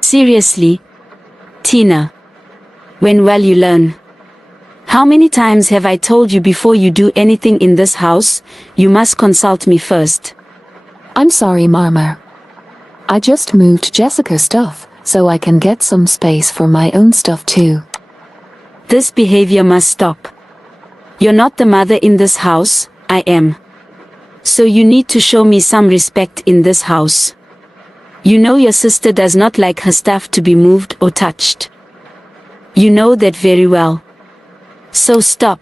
Seriously, Tina. When will you learn? How many times have I told you before you do anything in this house, you must consult me first? I'm sorry, Mama. I just moved Jessica's stuff, so I can get some space for my own stuff too. This behavior must stop. You're not the mother in this house, I am. So you need to show me some respect in this house. You know your sister does not like her stuff to be moved or touched. You know that very well. So stop.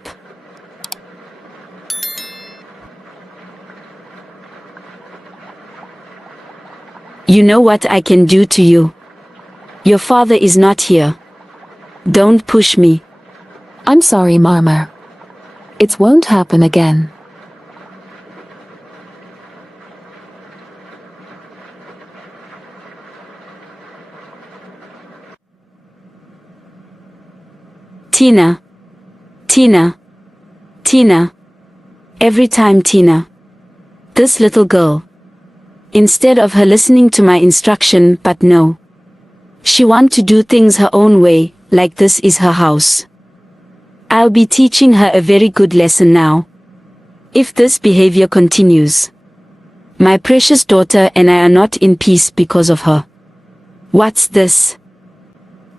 You know what I can do to you? Your father is not here. Don't push me. I'm sorry, Mama. It won't happen again. Tina. Tina. Tina. Every time Tina. This little girl. Instead of her listening to my instruction, but no. She wants to do things her own way, like this is her house. I'll be teaching her a very good lesson now. If this behavior continues. My precious daughter and I are not in peace because of her. What's this?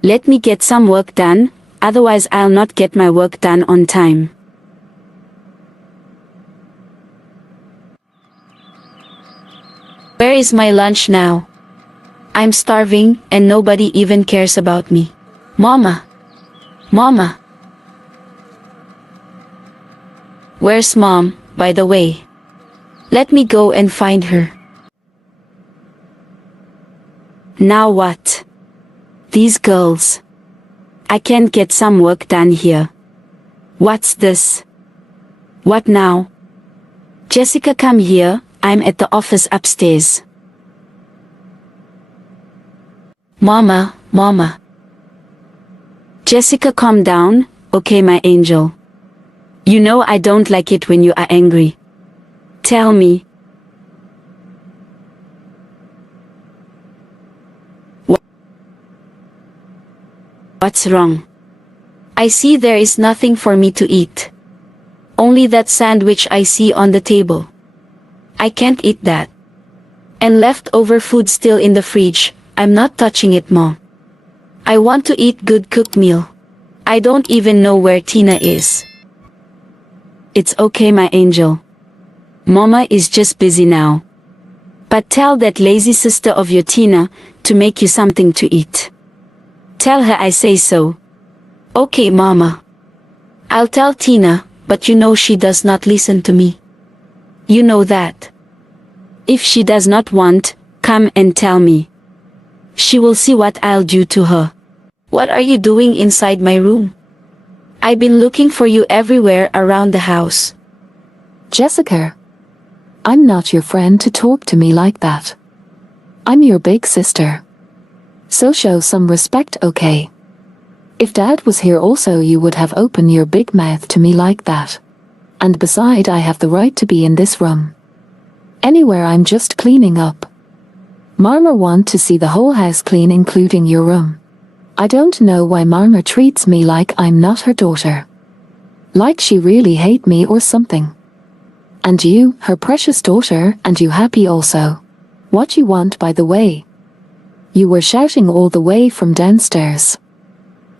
Let me get some work done, otherwise I'll not get my work done on time. Where is my lunch now? I'm starving and nobody even cares about me. Mama. Mama. Where's Mom, by the way? Let me go and find her. Now what? These girls. I can't get some work done here. What's this? What now? Jessica, come here, I'm at the office upstairs. Mama, Mama. Jessica, calm down, okay my angel. You know I don't like it when you are angry. Tell me. What's wrong? I see there is nothing for me to eat. Only that sandwich I see on the table. I can't eat that. And leftover food still in the fridge, I'm not touching it, Mom. I want to eat good cooked meal. I don't even know where Tina is. It's okay my angel. Mama is just busy now. But tell that lazy sister of your Tina to make you something to eat. Tell her I say so. Okay, Mama. I'll tell Tina, but you know she does not listen to me. You know that. If she does not want, come and tell me. She will see what I'll do to her. What are you doing inside my room? I've been looking for you everywhere around the house. Jessica. I'm not your friend to talk to me like that. I'm your big sister. So show some respect, okay? If Dad was here also you would have opened your big mouth to me like that. And beside I have the right to be in this room. Anywhere I'm just cleaning up. Mama want to see the whole house clean including your room. I don't know why Mama treats me like I'm not her daughter. Like she really hate me or something. And you, her precious daughter, and you happy also. What you want by the way? You were shouting all the way from downstairs.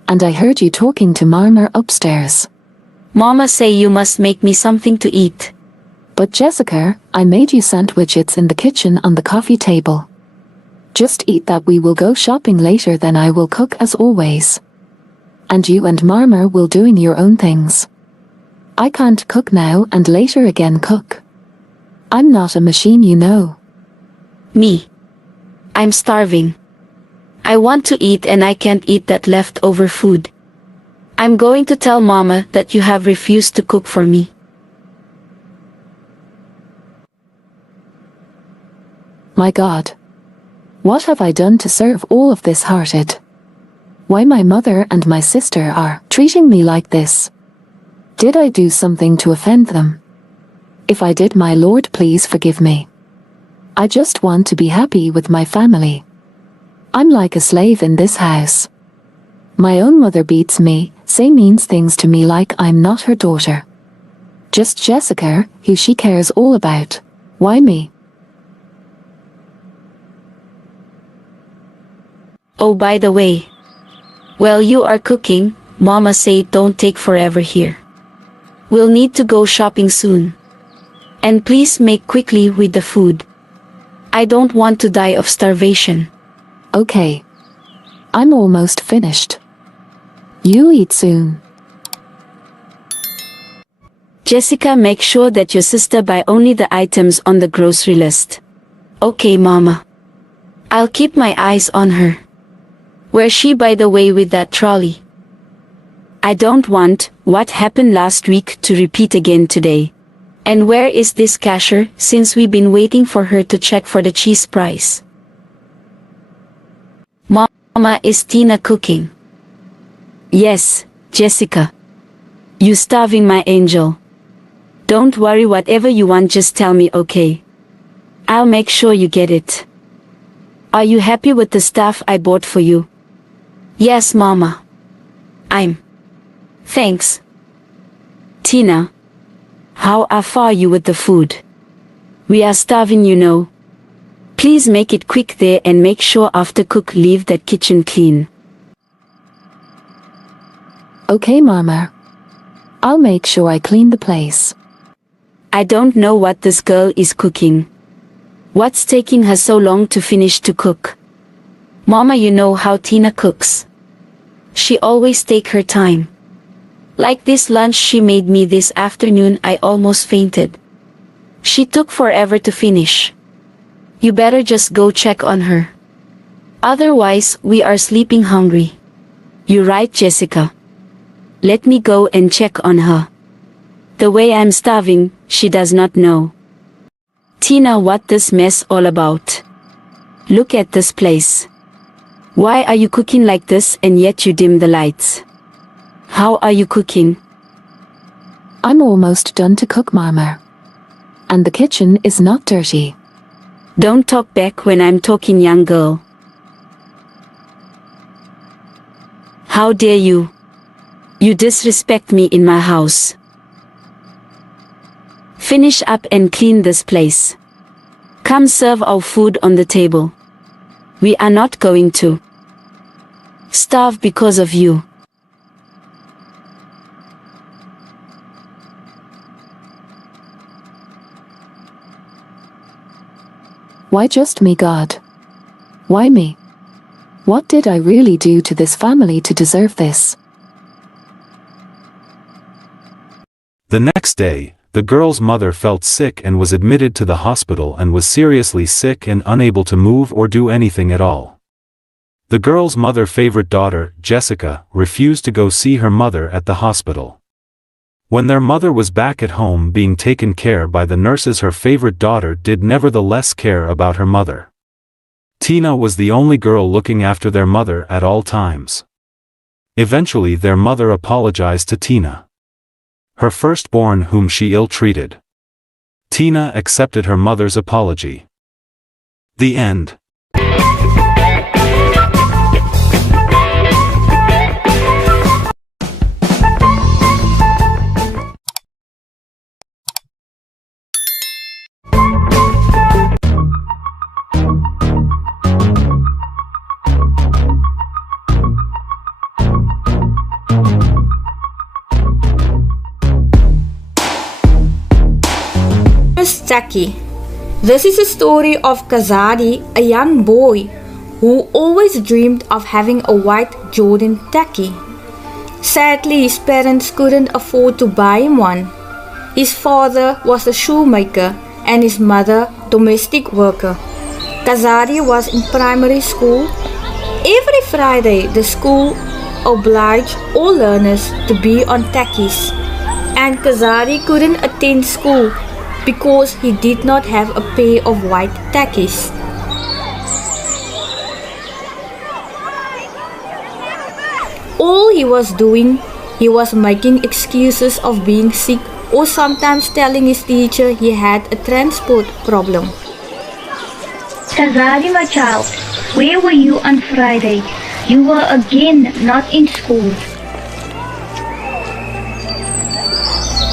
And I heard you talking to Mama upstairs. Mama say you must make me something to eat. But Jessica, I made you sandwich, it's in the kitchen on the coffee table. Just eat that, we will go shopping later, then I will cook as always. And you and Mama will doing your own things. I can't cook now and later again cook. I'm not a machine, you know. Me. I'm starving. I want to eat and I can't eat that leftover food. I'm going to tell Mama that you have refused to cook for me. My God. What have I done to serve all of this hearted? why my mother and my sister are treating me like this. Did I do something to offend them? If I did, my Lord, please forgive me. I just want to be happy with my family. I'm like a slave in this house. My own mother beats me, say mean things to me like I'm not her daughter. Just Jessica, who she cares all about. Why me? Oh, by the way. While you are cooking, Mama said don't take forever here. We'll need to go shopping soon. And please make quickly with the food. I don't want to die of starvation. Okay. I'm almost finished. You eat soon. Jessica, make sure that your sister buy only the items on the grocery list. Okay, Mama. I'll keep my eyes on her. Where's she, by the way, with that trolley? I don't want what happened last week to repeat again today. And where is this cashier, since we've been waiting for her to check for the cheese price? Mama, is Tina cooking? Yes, Jessica. You starving, my angel. Don't worry, whatever you want, just tell me, okay? I'll make sure you get it. Are you happy with the stuff I bought for you? Yes, Mama. Thanks. Tina, how far are you with the food? We are starving, you know. Please make it quick there and make sure after cook leave that kitchen clean. Okay, Mama. I'll make sure I clean the place. I don't know what this girl is cooking. What's taking her so long to finish to cook? Mama, you know how Tina cooks. She always take her time. Like this lunch she made me this afternoon, I almost fainted. She took forever to finish. You better just go check on her. Otherwise, we are sleeping hungry. You're right, Jessica. Let me go and check on her. The way I'm starving, she does not know. Tina, what this mess all about? Look at this place. Why are you cooking like this and yet you dim the lights? How are you cooking? I'm almost done to cook, Mama. And the kitchen is not dirty. Don't talk back when I'm talking, young girl. How dare you? You disrespect me in my house. Finish up and clean this place. Come serve our food on the table. We are not going to starve because of you. Why just me, God? Why me? What did I really do to this family to deserve this? The next day, the girl's mother felt sick and was admitted to the hospital and was seriously sick and unable to move or do anything at all. The girl's mother's favorite daughter, Jessica, refused to go see her mother at the hospital. When their mother was back at home being taken care by the nurses, her favorite daughter did nevertheless care about her mother. Tina was the only girl looking after their mother at all times. Eventually their mother apologized to Tina, her firstborn whom she ill-treated. Tina accepted her mother's apology. The end. Tacky. This is a story of Kazadi, a young boy who always dreamed of having a white Jordan tacky. Sadly, his parents couldn't afford to buy him one. His father was a shoemaker and his mother domestic worker. Kazadi was in primary school. Every Friday, the school obliged all learners to be on tackies, and Kazadi couldn't attend school because he did not have a pair of white tackies. All he was doing, he was making excuses of being sick or sometimes telling his teacher he had a transport problem. Kazadi, my child, where were you on Friday? You were again not in school.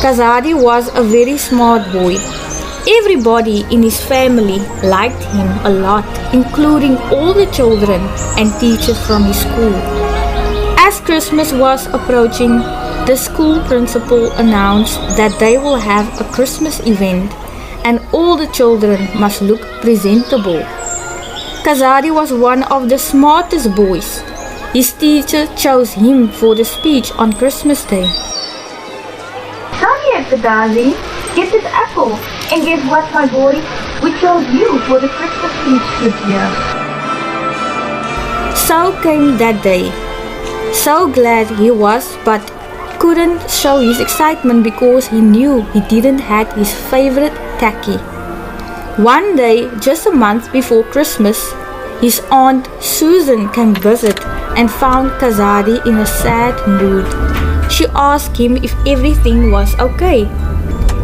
Kazadi was a very smart boy. Everybody in his family liked him a lot, including all the children and teachers from his school. As Christmas was approaching, the school principal announced that they will have a Christmas event and all the children must look presentable. Kazadi was one of the smartest boys. His teacher chose him for the speech on Christmas Day. Come here, Kazadi. Get this apple. And guess what, my boy? We chose you for the Christmas speech this year. So came that day. So glad he was, but couldn't show his excitement because he knew he didn't have his favorite tacky. One day, just a month before Christmas, his aunt Susan came visit and found Kazadi in a sad mood. She asked him if everything was okay.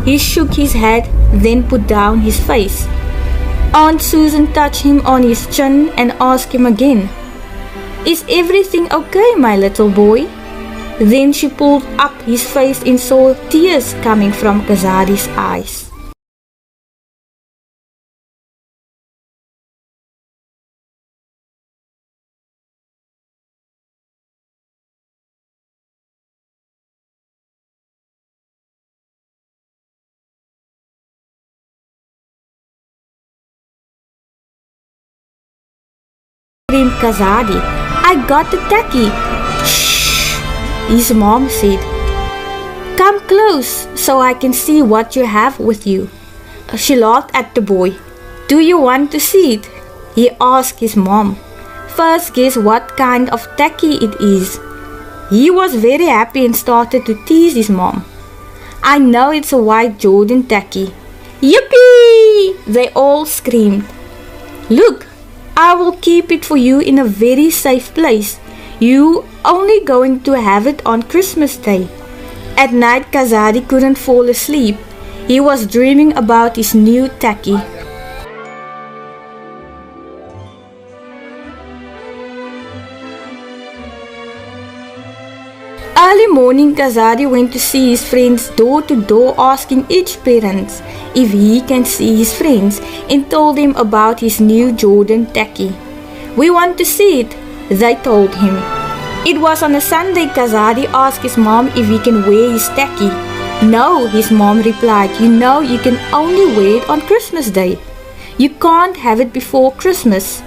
He shook his head, then put down his face. Aunt Susan touched him on his chin and asked him again, "Is everything okay, my little boy?" Then she pulled up his face and saw tears coming from Kazadi's eyes. Screamed Kazadi, "I got the tacky!" "Shh," his mom said. "Come close so I can see what you have with you." She laughed at the boy. "Do you want to see it?" he asked his mom. "First guess what kind of tacky it is." He was very happy and started to tease his mom. "I know it's a white Jordan tacky." "Yippee!" they all screamed. "Look, I will keep it for you in a very safe place. You only going to have it on Christmas Day." At night, Kazadi couldn't fall asleep. He was dreaming about his new tacky. Early morning, Kazadi went to see his friends door to door, asking each parent if he can see his friends, and told them about his new Jordan tacky. "We want to see it," they told him. It was on a Sunday. Kazadi asked his mom if he can wear his tacky. "No," his mom replied. "You know you can only wear it on Christmas Day. You can't have it before Christmas."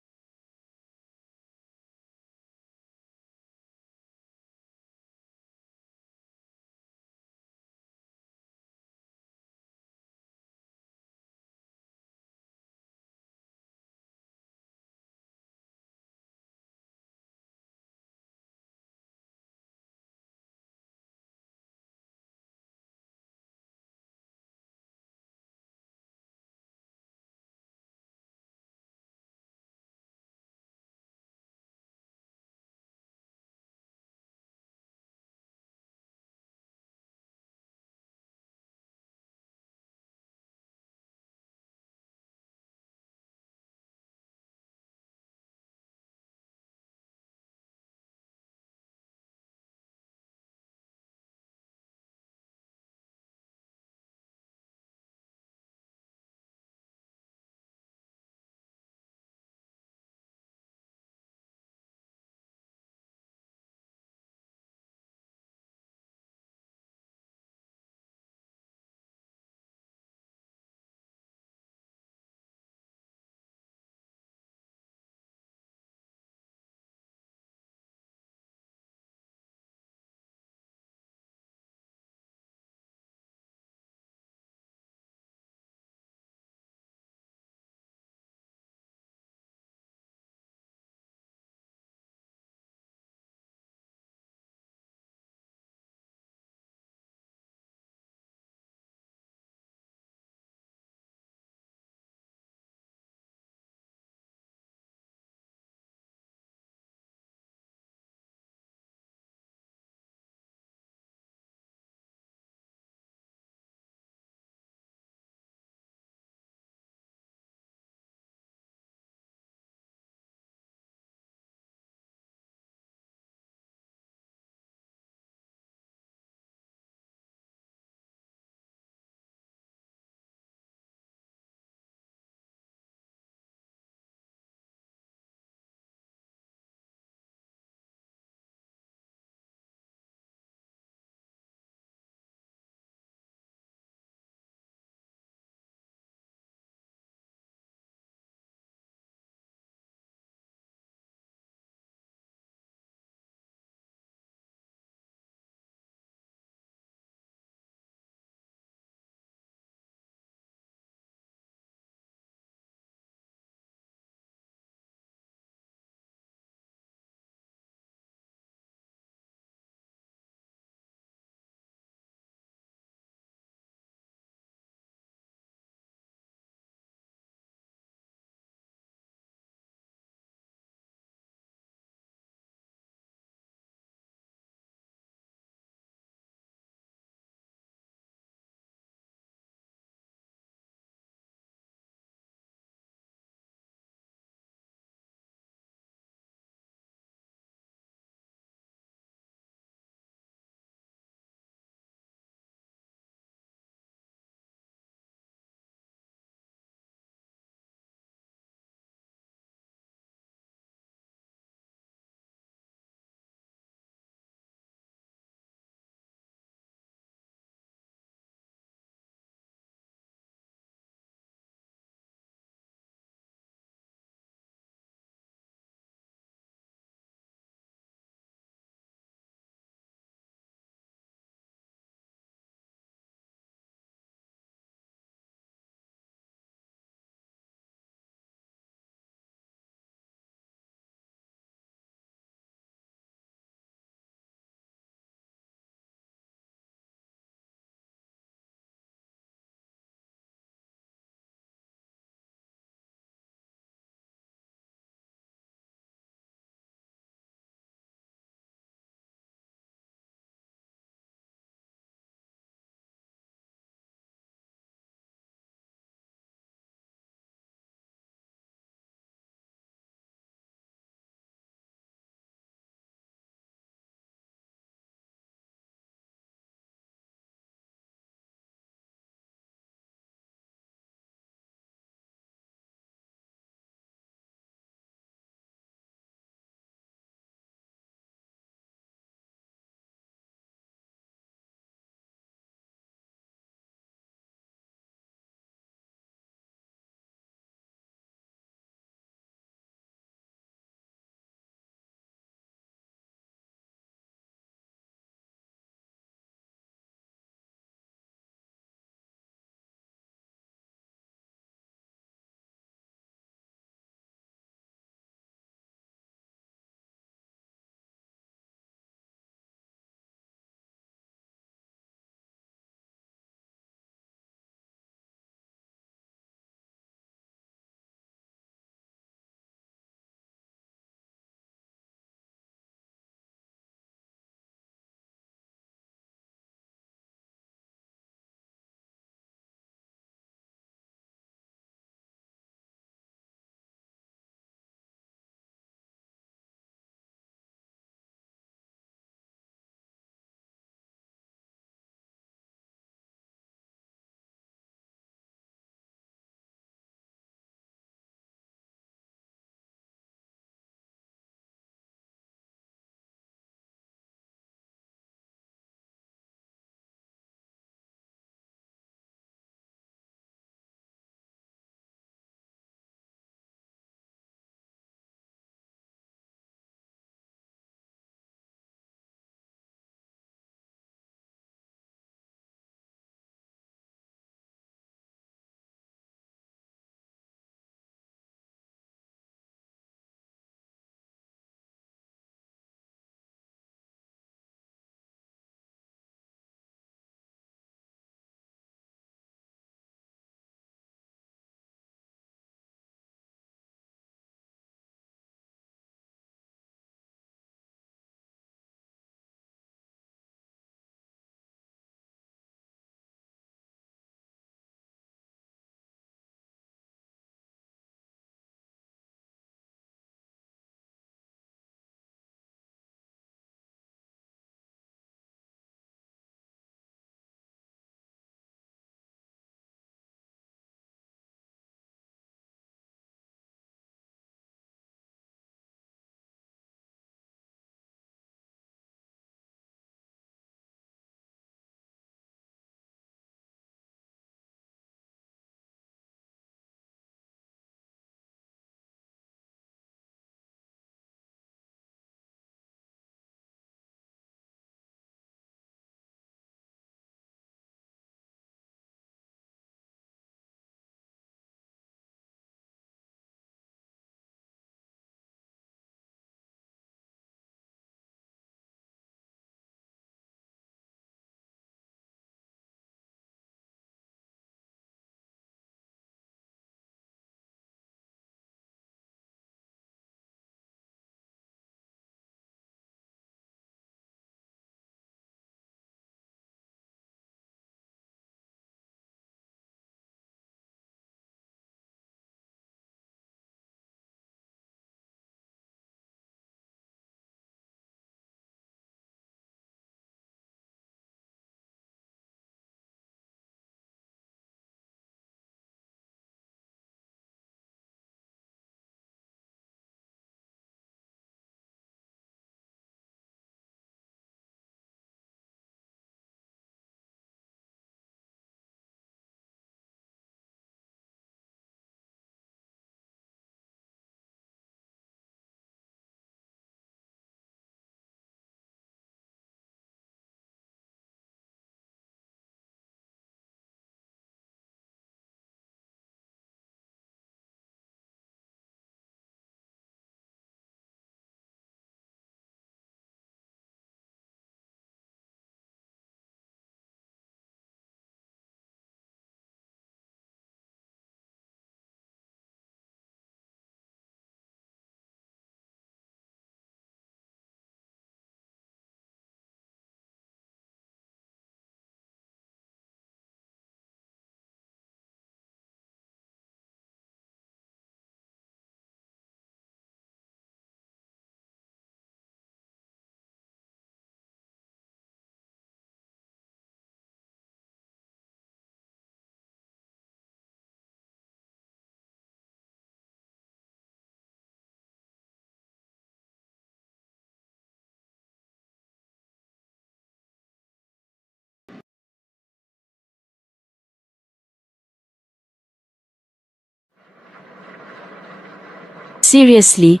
Seriously,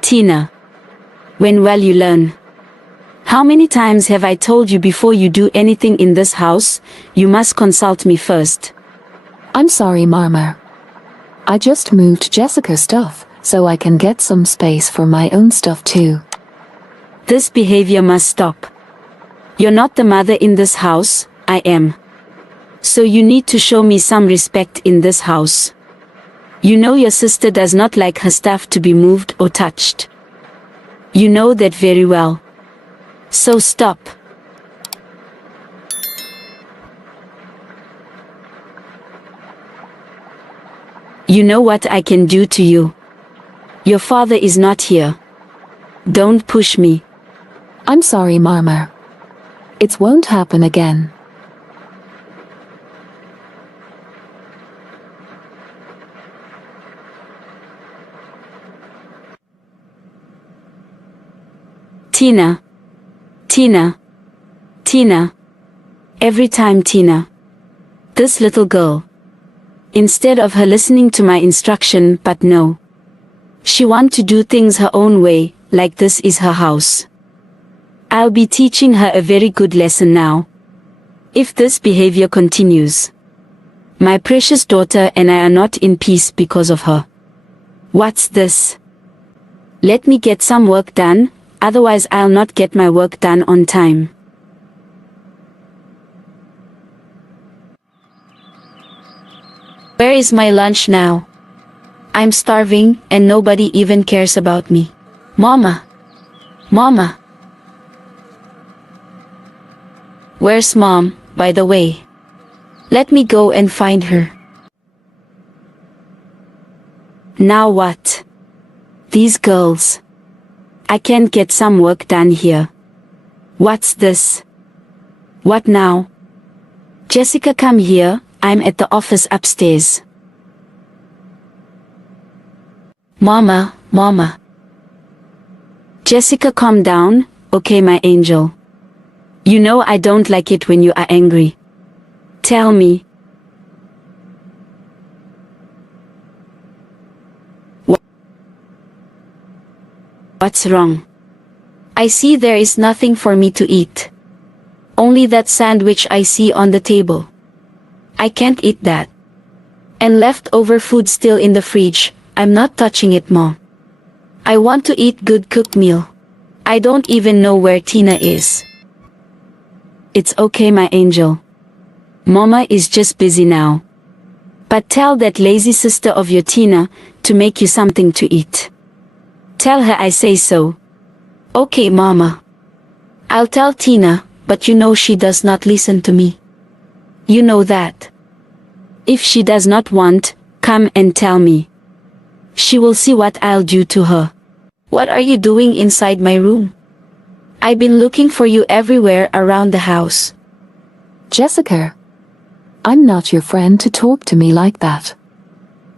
Tina. When will you learn? How many times have I told you before you do anything in this house, you must consult me first? I'm sorry, Mama. I just moved Jessica's stuff, so I can get some space for my own stuff too. This behavior must stop. You're not the mother in this house, I am. So you need to show me some respect in this house. You know your sister does not like her stuff to be moved or touched. You know that very well. So stop. You know what I can do to you. Your father is not here. Don't push me. I'm sorry, Mama. It won't happen again. Tina. Tina. Tina. Every time Tina. This little girl. Instead of her listening to my instruction, but no. She wants to do things her own way, like this is her house. I'll be teaching her a very good lesson now. If this behavior continues. My precious daughter and I are not in peace because of her. What's this? Let me get some work done, otherwise I'll not get my work done on time. Where is my lunch now? I'm starving and nobody even cares about me. Mama. Mama. Where's Mom, by the way? Let me go and find her. Now what? These girls. I can't get some work done here. What's this? What now? Jessica, come here, I'm at the office upstairs. Mama, Mama. Jessica, calm down, okay my angel. You know I don't like it when you are angry. Tell me. What's wrong? I see there is nothing for me to eat. Only that sandwich I see on the table. I can't eat that. And leftover food still in the fridge, I'm not touching it, Mom. I want to eat good cooked meal. I don't even know where Tina is. It's okay my angel. Mama is just busy now. But tell that lazy sister of your Tina to make you something to eat. Tell her I say so. Okay, Mama. I'll tell Tina, but you know she does not listen to me. You know that. If she does not want, come and tell me. She will see what I'll do to her. What are you doing inside my room? I've been looking for you everywhere around the house. Jessica. I'm not your friend to talk to me like that.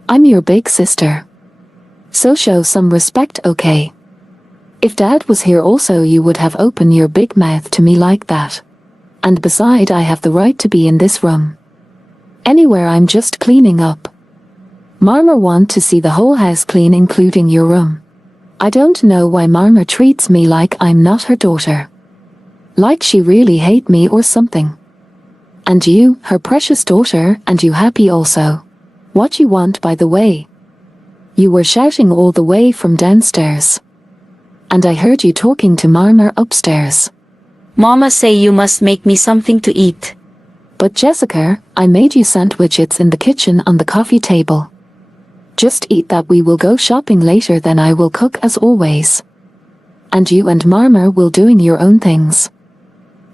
I'm your big sister. So show some respect, okay? If Dad was here also you would have opened your big mouth to me like that. And beside I have the right to be in this room. Anywhere I'm just cleaning up. Mama want to see the whole house clean including your room. I don't know why Mama treats me like I'm not her daughter. Like she really hate me or something. And you, her precious daughter, and you happy also. What you want by the way? You were shouting all the way from downstairs. And I heard you talking to Mama upstairs. Mama say you must make me something to eat. But Jessica, I made you sandwich, it's in the kitchen on the coffee table. Just eat that, we will go shopping later, then I will cook as always. And you and Mama will doing your own things.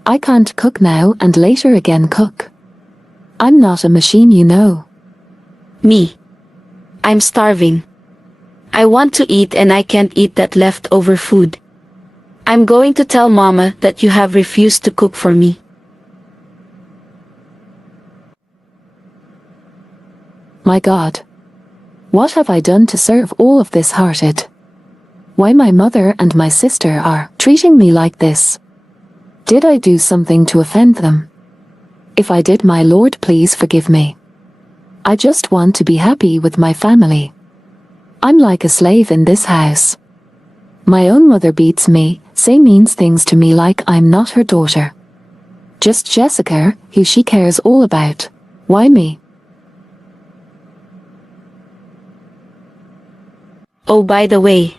I can't cook now and later again cook. I'm not a machine, you know. Me. I'm starving. I want to eat and I can't eat that leftover food. I'm going to tell Mama that you have refused to cook for me. My God. What have I done to serve all of this hearted? Why my mother and my sister are treating me like this? Did I do something to offend them? If I did, my Lord, please forgive me. I just want to be happy with my family. I'm like a slave in this house. My own mother beats me, say mean things to me like I'm not her daughter. Just Jessica, who she cares all about. Why me? Oh, by the way.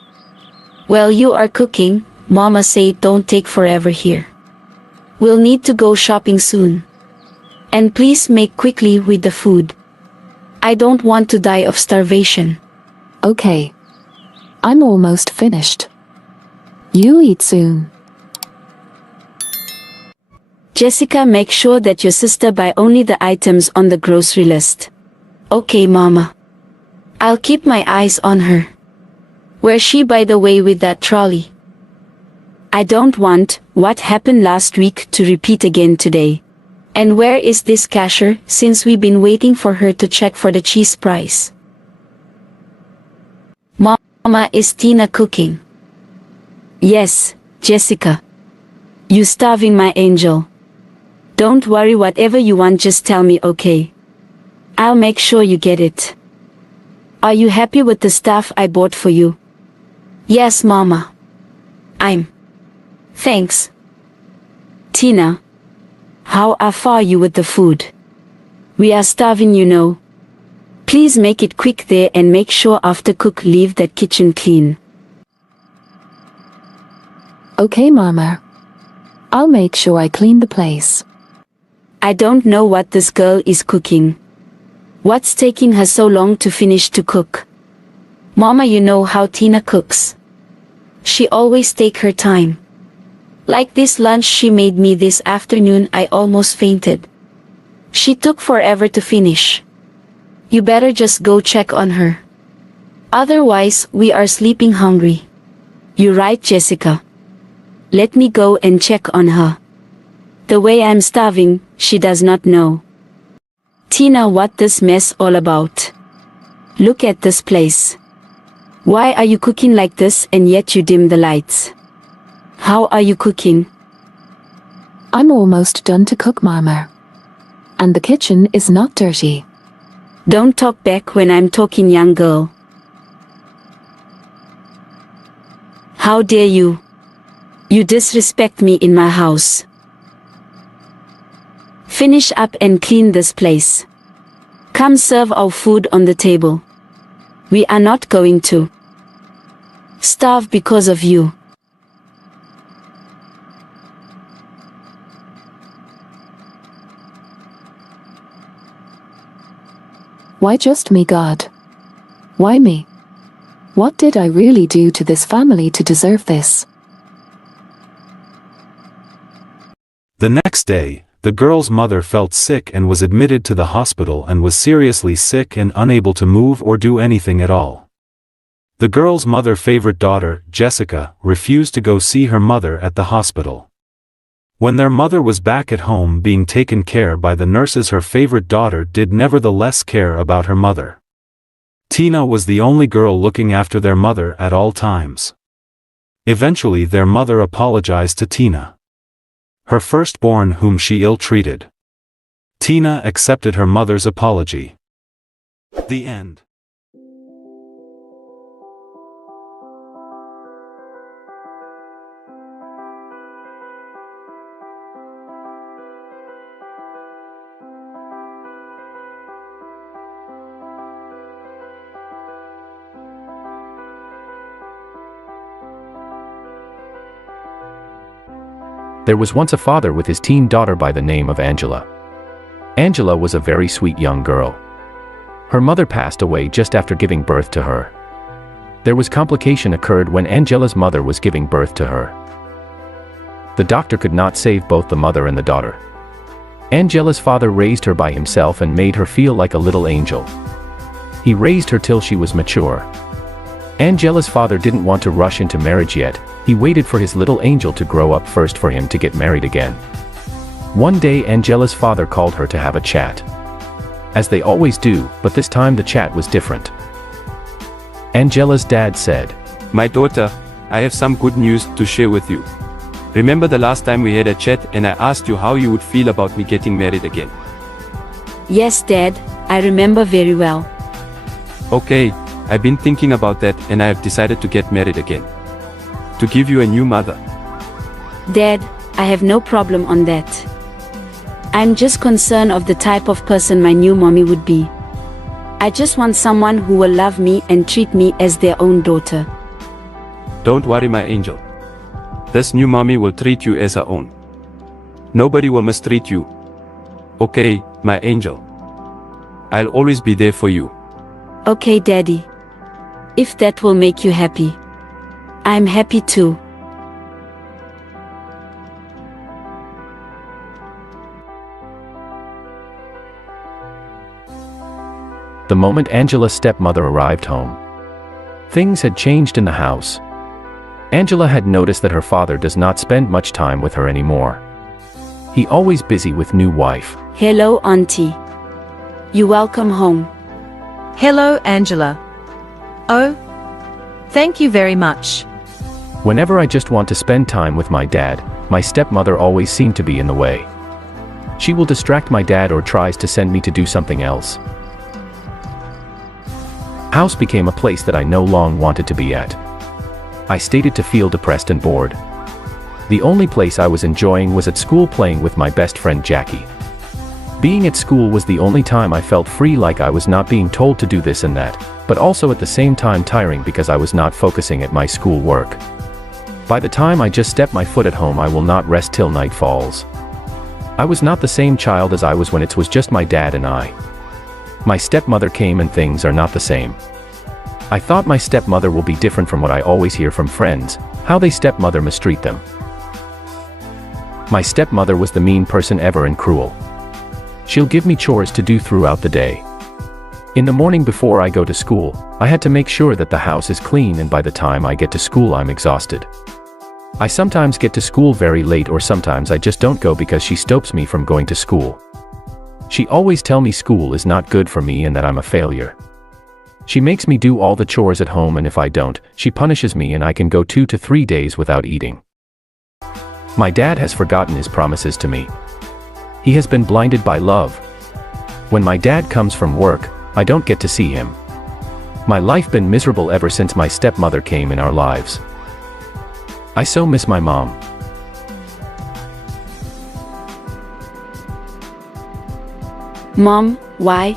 While you are cooking, Mama said don't take forever here. We'll need to go shopping soon. And please make quickly with the food. I don't want to die of starvation. Okay. I'm almost finished. You eat soon. Jessica, make sure that your sister buy only the items on the grocery list. Okay, Mama. I'll keep my eyes on her. Where's she, by the way, with that trolley? I don't want what happened last week to repeat again today. And where is this cashier, since we've been waiting for her to check for the cheese price? Mama, is Tina cooking? Yes, Jessica. You starving, my angel. Don't worry, whatever you want, just tell me, okay? I'll make sure you get it. Are you happy with the stuff I bought for you? Yes, Mama. Thanks. Tina. How far are you with the food? We are starving, you know. Please make it quick there and make sure after cook leave that kitchen clean. Okay, Mama. I'll make sure I clean the place. I don't know what this girl is cooking. What's taking her so long to finish to cook? Mama, you know how Tina cooks. She always take her time. Like this lunch she made me this afternoon, I almost fainted. She took forever to finish. You better just go check on her. Otherwise, we are sleeping hungry. You're right, Jessica. Let me go and check on her. The way I'm starving, she does not know. Tina, what this mess all about? Look at this place. Why are you cooking like this and yet you dim the lights? How are you cooking? I'm almost done to cook, Mama. And the kitchen is not dirty. Don't talk back when I'm talking, young girl. How dare you? You disrespect me in my house. Finish up and clean this place. Come serve our food on the table. We are not going to starve because of you. Why just me, God? Why me? What did I really do to this family to deserve this? The next day, the girl's mother felt sick and was admitted to the hospital and was seriously sick and unable to move or do anything at all. The girl's mother's favorite daughter, Jessica, refused to go see her mother at the hospital. When their mother was back at home being taken care by the nurses, her favorite daughter did nevertheless care about her mother. Tina was the only girl looking after their mother at all times. Eventually their mother apologized to Tina, her firstborn whom she ill-treated. Tina accepted her mother's apology. The end. There was once a father with his teen daughter by the name of Angela. Angela was a very sweet young girl. Her mother passed away just after giving birth to her. There was complication occurred when Angela's mother was giving birth to her. The doctor could not save both the mother and the daughter. Angela's father raised her by himself and made her feel like a little angel. He raised her till she was mature. Angela's father didn't want to rush into marriage yet. He waited for his little angel to grow up first for him to get married again. One day Angela's father called her to have a chat. As they always do, but this time the chat was different. Angela's dad said, "My daughter, I have some good news to share with you. Remember the last time we had a chat and I asked you how you would feel about me getting married again?" Yes, Dad, I remember very well. Okay, I've been thinking about that and I have decided to get married again. To give you a new mother. Dad, I have no problem on that. I'm just concerned of the type of person my new mommy would be. I just want someone who will love me and treat me as their own daughter. Don't worry, my angel. This new mommy will treat you as her own. Nobody will mistreat you. Okay, my angel. I'll always be there for you. Okay, Daddy. If that will make you happy. I'm happy too. The moment Angela's stepmother arrived home, things had changed in the house. Angela had noticed that her father does not spend much time with her anymore. He always busy with new wife. Hello, Auntie. You welcome home. Hello, Angela. Oh, thank you very much. Whenever I just want to spend time with my dad, my stepmother always seemed to be in the way. She will distract my dad or tries to send me to do something else. House became a place that I no longer wanted to be at. I started to feel depressed and bored. The only place I was enjoying was at school playing with my best friend Jackie. Being at school was the only time I felt free, like I was not being told to do this and that, but also at the same time tiring because I was not focusing at my school work. By the time I just step my foot at home, I will not rest till night falls. I was not the same child as I was when it was just my dad and I. My stepmother came and things are not the same. I thought my stepmother will be different from what I always hear from friends, how they stepmother mistreat them. My stepmother was the mean person ever and cruel. She'll give me chores to do throughout the day. In the morning before I go to school, I had to make sure that the house is clean, and by the time I get to school I'm exhausted. I sometimes get to school very late, or sometimes I just don't go because she stops me from going to school. She always tell me school is not good for me and that I'm a failure. She makes me do all the chores at home, and if I don't, she punishes me and I can go 2 to 3 days without eating. My dad has forgotten his promises to me. He has been blinded by love. When my dad comes from work, I don't get to see him. My life been miserable ever since my stepmother came in our lives. I so miss my mom. Mom, why?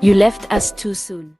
You left us too soon.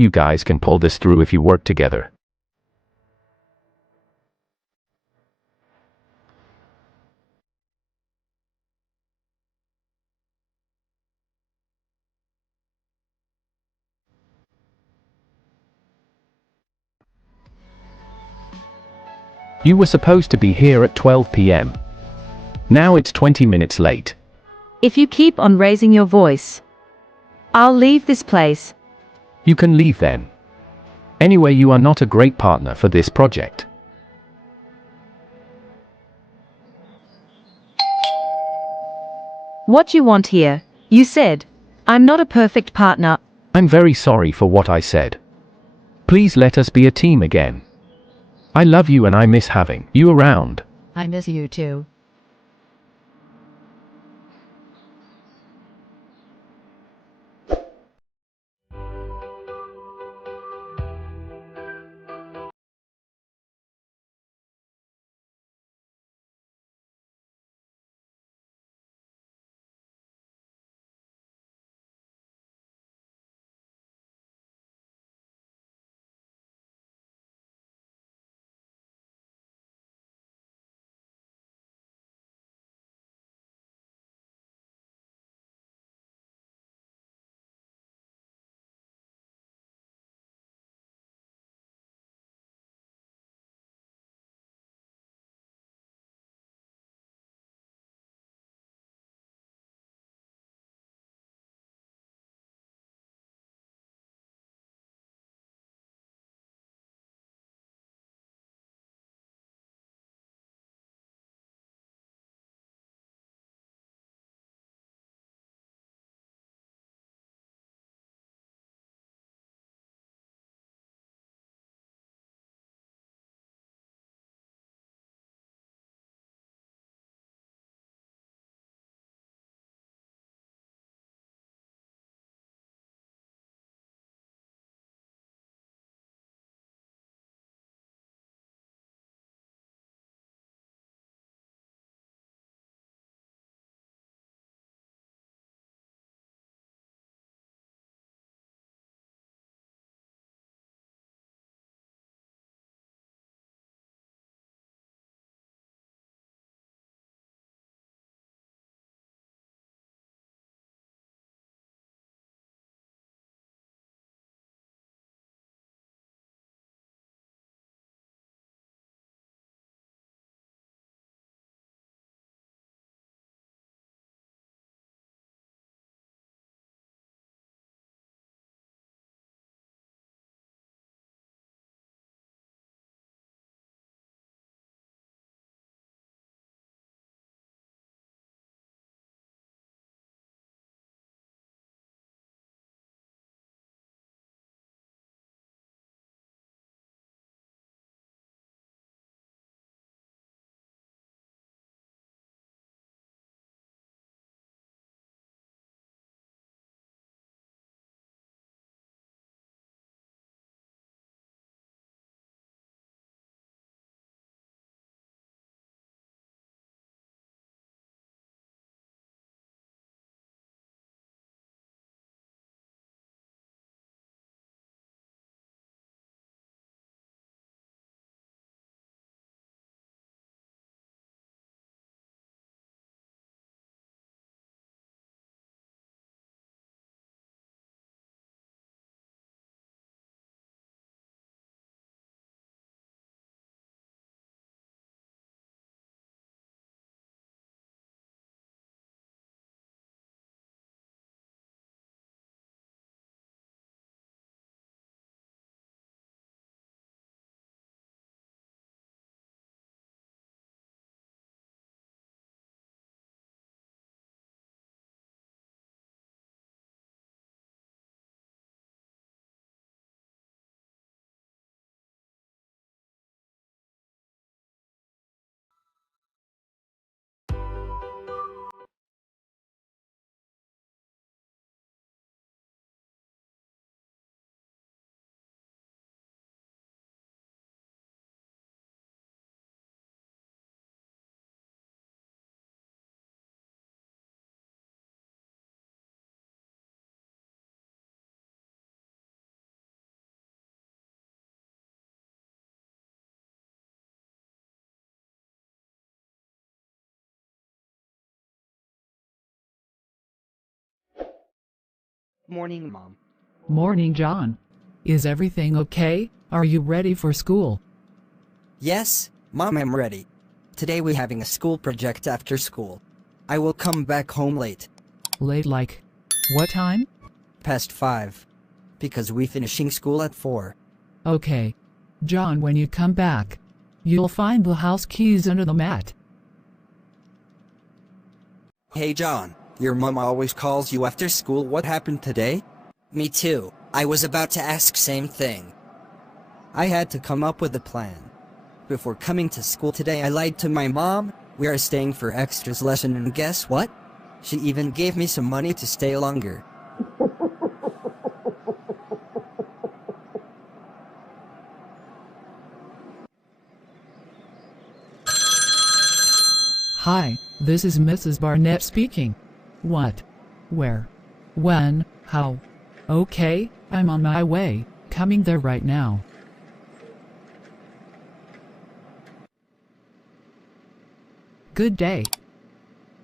You guys can pull this through if you work together. You were supposed to be here at 12 p.m. Now it's 20 minutes late. If you keep on raising your voice, I'll leave this place. You can leave then. Anyway, you are not a great partner for this project. What you want here? You said, I'm not a perfect partner. I'm very sorry for what I said. Please let us be a team again. I love you and I miss having you around. I miss you too. Morning, Mom. Morning, John. Is everything okay? Are you ready for school? Yes, Mom, I'm ready. Today we're having a school project after school. I will come back home late. Late like what time? Past 5. Because we finishing school at 4. Okay. John, when you come back, you'll find the house keys under the mat. Hey John, your mom always calls you after school. What happened today? Me too. I was about to ask same thing. I had to come up with a plan. Before coming to school today, I lied to my mom. We are staying for extras lesson, and guess what? She even gave me some money to stay longer. Hi, this is Mrs. Barnett speaking. What? Where? When? How? Okay, I'm on my way, coming there right now. Good day.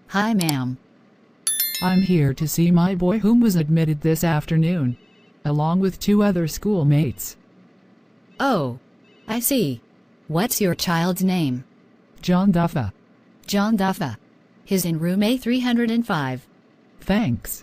Hi, ma'am. I'm here to see my boy whom was admitted this afternoon, along with 2 other schoolmates. Oh, I see. What's your child's name? John Duffa. John Duffa. He's in room A305. Thanks.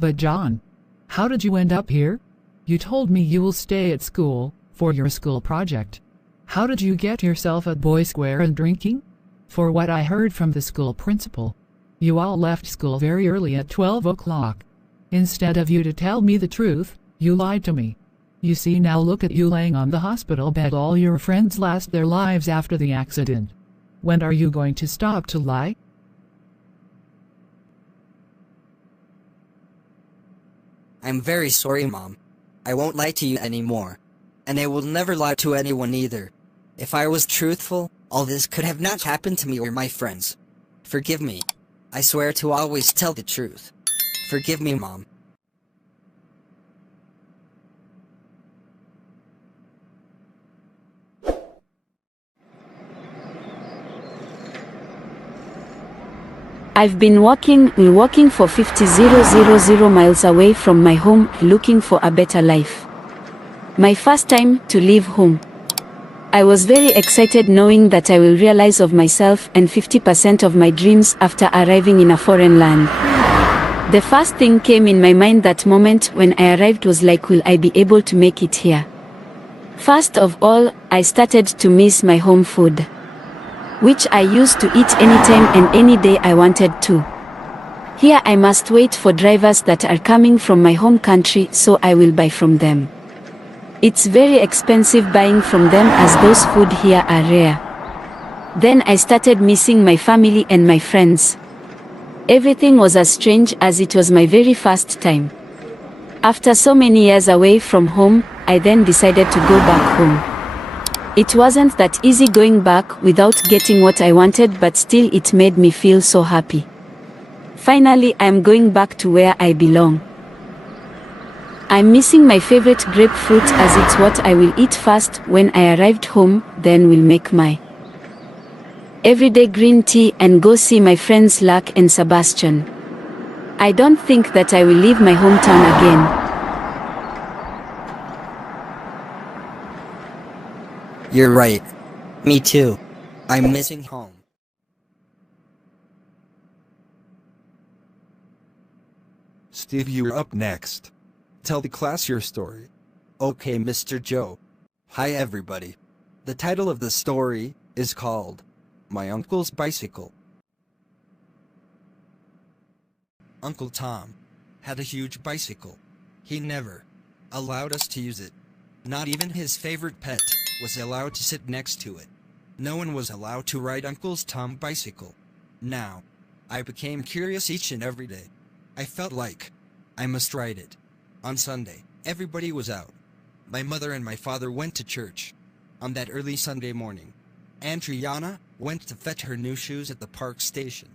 But John, how did you end up here? You told me you will stay at school for your school project. How did you get yourself at Boy Square and drinking? For what I heard from the school principal, you all left school very early at 12 o'clock. Instead of you to tell me the truth, you lied to me. You see, now look at you laying on the hospital bed. All your friends lost their lives after the accident. When are you going to stop to lie? I'm very sorry, Mom. I won't lie to you anymore. And I will never lie to anyone either. If I was truthful, all this could have not happened to me or my friends. Forgive me. I swear to always tell the truth. Forgive me, Mom. I've been walking for 50,000 miles away from my home, looking for a better life. My first time to leave home. I was very excited knowing that I will realize of myself and 50% of my dreams after arriving in a foreign land. The first thing came in my mind that moment when I arrived was like, will I be able to make it here? First of all, I started to miss my home food, which I used to eat anytime and any day I wanted to. Here I must wait for drivers that are coming from my home country, so I will buy from them. It's very expensive buying from them as those food here are rare. Then I started missing my family and my friends. Everything was as strange as it was my very first time. After so many years away from home, I then decided to go back home. It wasn't that easy going back without getting what I wanted, but still it made me feel so happy. Finally, I'm going back to where I belong. I'm missing my favorite grapefruit as it's what I will eat first when I arrived home, then will make my everyday green tea and go see my friends Luck and Sebastian. I don't think that I will leave my hometown again. You're right. Me too. I'm missing home. Steve, you're up next. Tell the class your story. Okay, Mr. Joe. Hi everybody. The title of the story is called My Uncle's Bicycle. Uncle Tom had a huge bicycle. He never allowed us to use it. Not even his favorite pet was allowed to sit next to it. No one was allowed to ride Uncle Tom's bicycle. Now, I became curious each and every day. I felt like I must ride it. On Sunday, everybody was out. My mother and my father went to church. On that early Sunday morning, Adriana went to fetch her new shoes at the park station.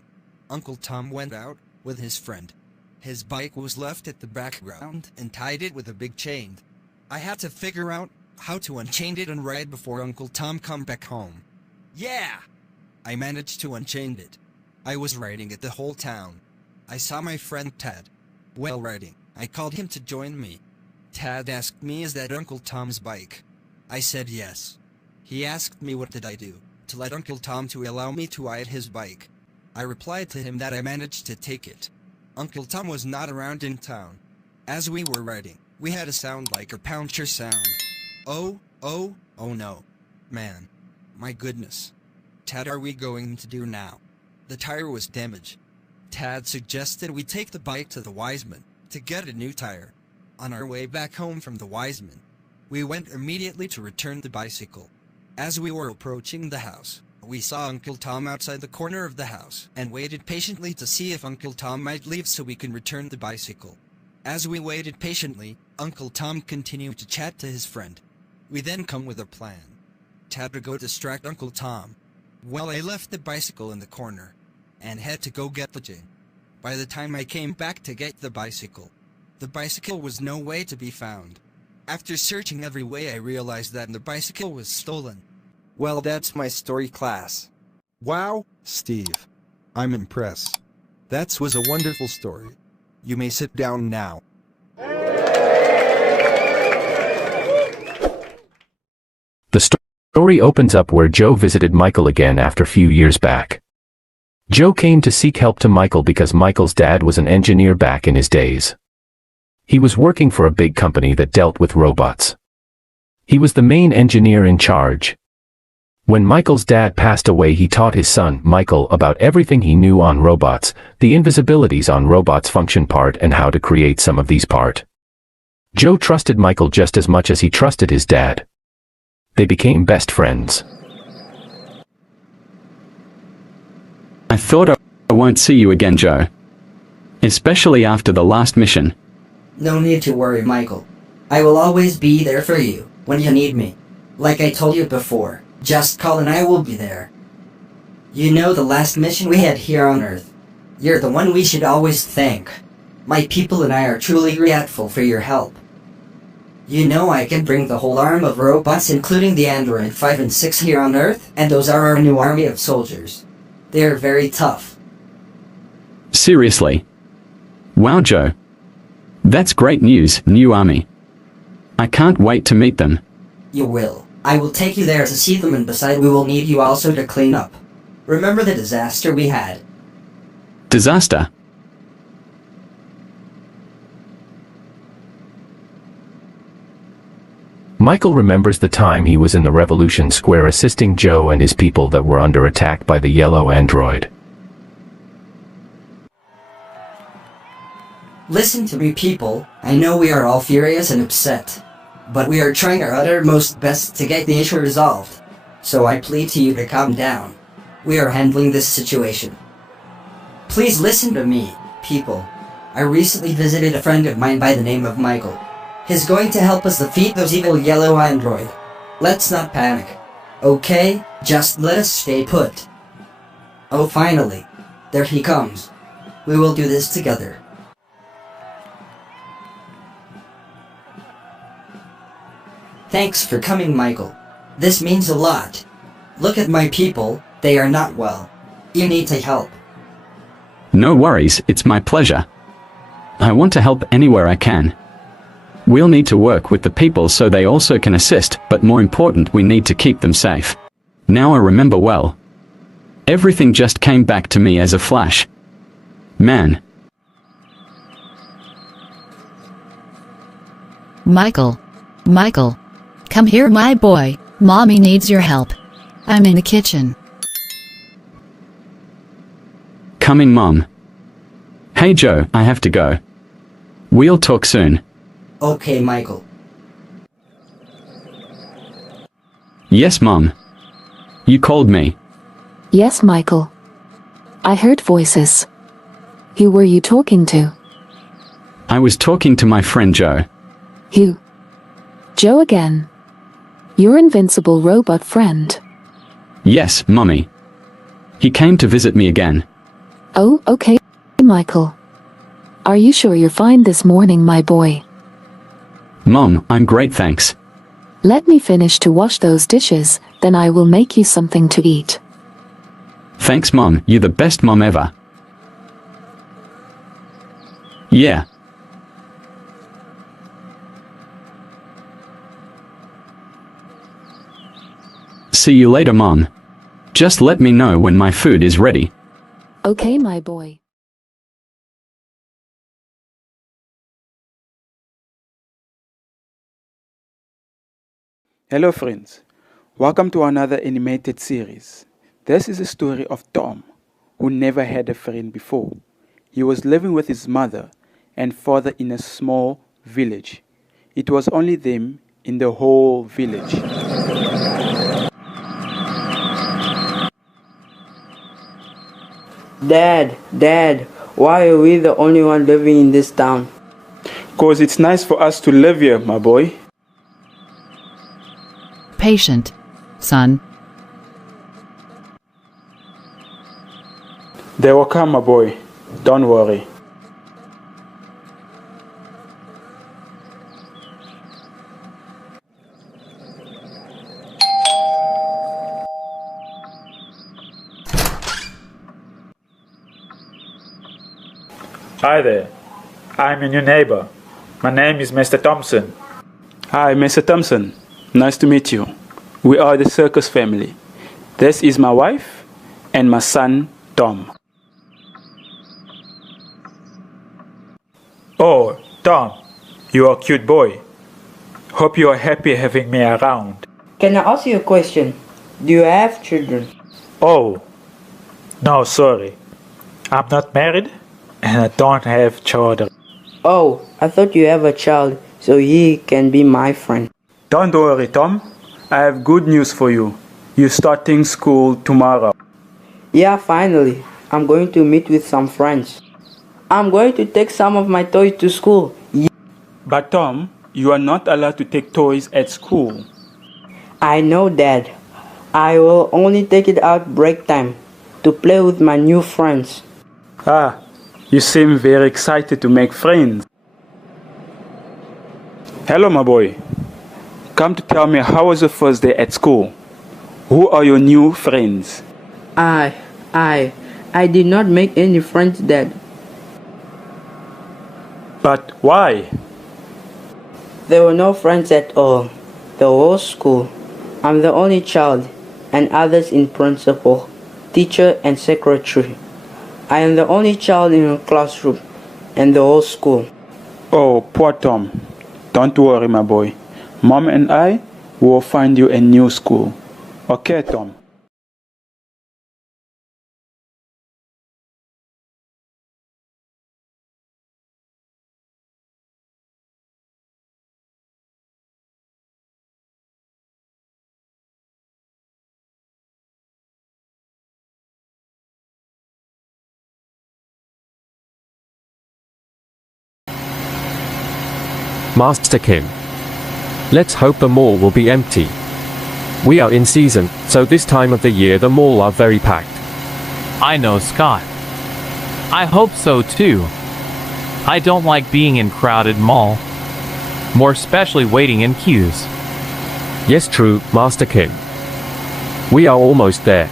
Uncle Tom went out with his friend. His bike was left at the background and tied it with a big chain. I had to figure out how to unchain it and ride before Uncle Tom come back home. Yeah! I managed to unchain it. I was riding it the whole town. I saw my friend Tad. While riding, I called him to join me. Tad asked me, "Is that Uncle Tom's bike?" I said yes. He asked me what did I do to let Uncle Tom to allow me to ride his bike. I replied to him that I managed to take it. Uncle Tom was not around in town. As we were riding, we had a sound like a puncture sound. Oh no. Man. My goodness. Tad, are we going to do now? The tire was damaged. Tad suggested we take the bike to the Wiseman to get a new tire. On our way back home from the Wiseman, we went immediately to return the bicycle. As we were approaching the house, we saw Uncle Tom outside the corner of the house and waited patiently to see if Uncle Tom might leave so we can return the bicycle. As we waited patiently, Uncle Tom continued to chat to his friend. We then come with a plan. Tad to go distract Uncle Tom. Well, I left the bicycle in the corner and had to go get the gin. By the time I came back to get the bicycle was no way to be found. After searching every way, I realized that the bicycle was stolen. Well, that's my story, class. Wow, Steve. I'm impressed. That was a wonderful story. You may sit down now. The story opens up where Joe visited Michael again after a few years back. Joe came to seek help to Michael because Michael's dad was an engineer back in his days. He was working for a big company that dealt with robots. He was the main engineer in charge. When Michael's dad passed away, he taught his son, Michael, about everything he knew on robots, the invisibilities on robots' function part, and how to create some of these part. Joe trusted Michael just as much as he trusted his dad. They became best friends. I thought I won't see you again, Joe. Especially after the last mission. No need to worry, Michael. I will always be there for you when you need me. Like I told you before, just call and I will be there. You know, the last mission we had here on Earth, you're the one we should always thank. My people and I are truly grateful for your help. You know, I can bring the whole arm of robots, including the Android 5 and 6 here on Earth, and those are our new army of soldiers. They are very tough. Seriously? Wow, Joe. That's great news, new army. I can't wait to meet them. You will. I will take you there to see them, and besides, we will need you also to clean up. Remember the disaster we had? Disaster? Michael remembers the time he was in the Revolution Square assisting Joe and his people that were under attack by the yellow android. Listen to me, people. I know we are all furious and upset, but we are trying our uttermost best to get the issue resolved. So I plead to you to calm down. We are handling this situation. Please listen to me, people. I recently visited a friend of mine by the name of Michael. He's going to help us defeat those evil yellow android. Let's not panic, okay? Just let us stay put. Oh, finally. There he comes. We will do this together. Thanks for coming, Michael. This means a lot. Look at my people, they are not well. You need to help. No worries, it's my pleasure. I want to help anywhere I can. We'll need to work with the people so they also can assist, but more important, we need to keep them safe. Now I remember well. Everything just came back to me as a flash. Man. Michael. Michael. Come here, my boy. Mommy needs your help. I'm in the kitchen. Coming, Mom. Hey Joe, I have to go. We'll talk soon. Okay, Michael. Yes, Mom. You called me. Yes, Michael. I heard voices. Who were you talking to? I was talking to my friend Joe. Who? Joe again. Your invincible robot friend. Yes, Mommy. He came to visit me again. Oh, okay, Michael. Are you sure you're fine this morning, my boy? Mom, I'm great, thanks. Let me finish to wash those dishes, then I will make you something to eat. Thanks, Mom. You're the best mom ever. Yeah. See you later, Mom. Just let me know when my food is ready. Okay, my boy. Hello friends, welcome to another animated series. This is a story of Tom, who never had a friend before. He was living with his mother and father in a small village. It was only them in the whole village. Dad, why are we the only one living in this town? 'Cause it's nice for us to live here, my boy. Patient, son. They will come, my boy. Don't worry. Hi there. I'm your new neighbor. My name is Mr. Thompson. Hi, Mr. Thompson. Nice to meet you. We are the circus family. This is my wife and my son, Tom. Oh, Tom, you are a cute boy. Hope you are happy having me around. Can I ask you a question? Do you have children? Oh, no, sorry. I'm not married and I don't have children. Oh, I thought you have a child, so he can be my friend. Don't worry, Tom. I have good news for you. You're starting school tomorrow. Yeah, finally. I'm going to meet with some friends. I'm going to take some of my toys to school. But Tom, you are not allowed to take toys at school. I know, Dad. I will only take it out break time to play with my new friends. Ah, you seem very excited to make friends. Hello, my boy. Come to tell me, how was your first day at school? Who are your new friends? I did not make any friends, Dad. But why? There were no friends at all. The whole school. I'm the only child, and others in principal, teacher, and secretary. I am the only child in a classroom, and the whole school. Oh, poor Tom. Don't worry, my boy. Mom and I will find you a new school. Okay, Tom? Master Kim. Let's hope the mall will be empty. We are in season, so this time of the year the mall are very packed. I know, Scott. I hope so too. I don't like being in crowded mall. More especially waiting in queues. Yes, true, Master Kim. We are almost there.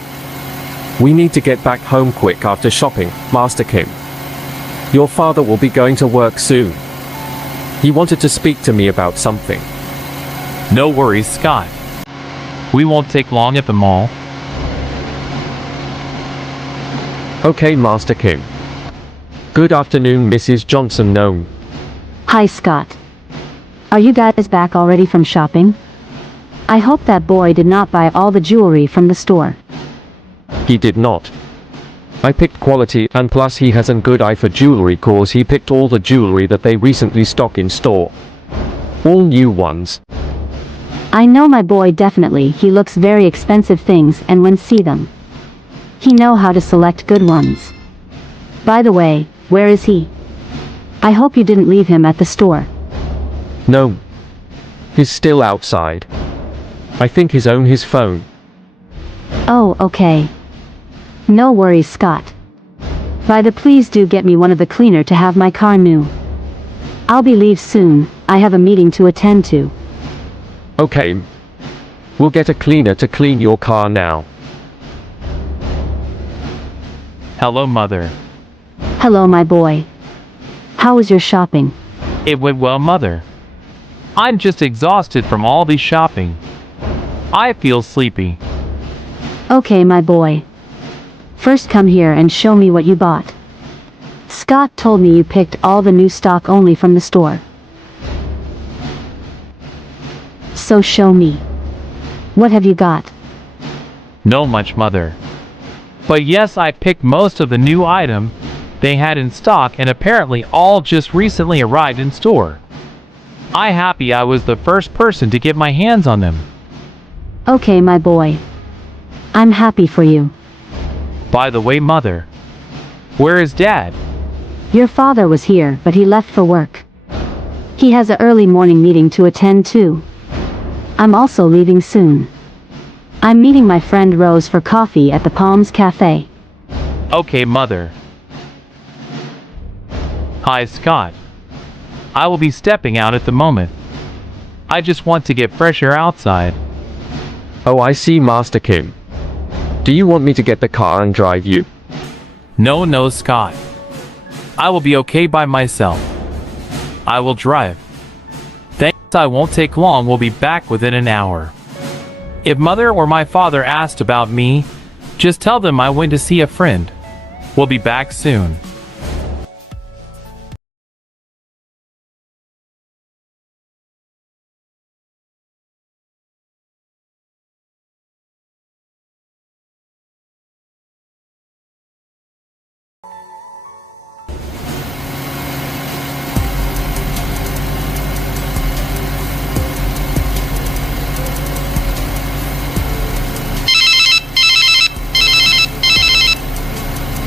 We need to get back home quick after shopping, Master Kim. Your father will be going to work soon. He wanted to speak to me about something. No worries, Scott. We won't take long at the mall. Okay, Master Kim. Good afternoon, Mrs. Johnson. No. Hi, Scott. Are you guys back already from shopping? I hope that boy did not buy all the jewelry from the store. He did not. I picked quality, and plus he has a good eye for jewelry cause he picked all the jewelry that they recently stock in store. All new ones. I know my boy definitely. He looks very expensive things and when see them. He know how to select good ones. By the way, where is he? I hope you didn't leave him at the store. No. He's still outside. I think he's on his phone. Oh, okay. No worries, Scott. By the please do get me one of the cleaner to have my car new. I'll be leave soon. I have a meeting to attend to. Okay. We'll get a cleaner to clean your car now. Hello, Mother. Hello, my boy. How was your shopping? It went well, Mother. I'm just exhausted from all the shopping. I feel sleepy. Okay, my boy. First come here and show me what you bought. Scott told me you picked all the new stock only from the store. So show me. What have you got? No much, Mother. But yes, I picked most of the new item they had in stock and apparently all just recently arrived in store. I happy I was the first person to get my hands on them. Okay, my boy. I'm happy for you. By the way, Mother, where is Dad? Your father was here, but he left for work. He has an early morning meeting to attend to. I'm also leaving soon. I'm meeting my friend Rose for coffee at the Palms Cafe. Okay, Mother. Hi, Scott. I will be stepping out at the moment. I just want to get fresh air outside. Oh, I see, Master Kim. Do you want me to get the car and drive you? No, Scott. I will be okay by myself. I will drive. Thanks, I won't take long. We'll be back within an hour. If Mother or my father asked about me, just tell them I went to see a friend. We'll be back soon.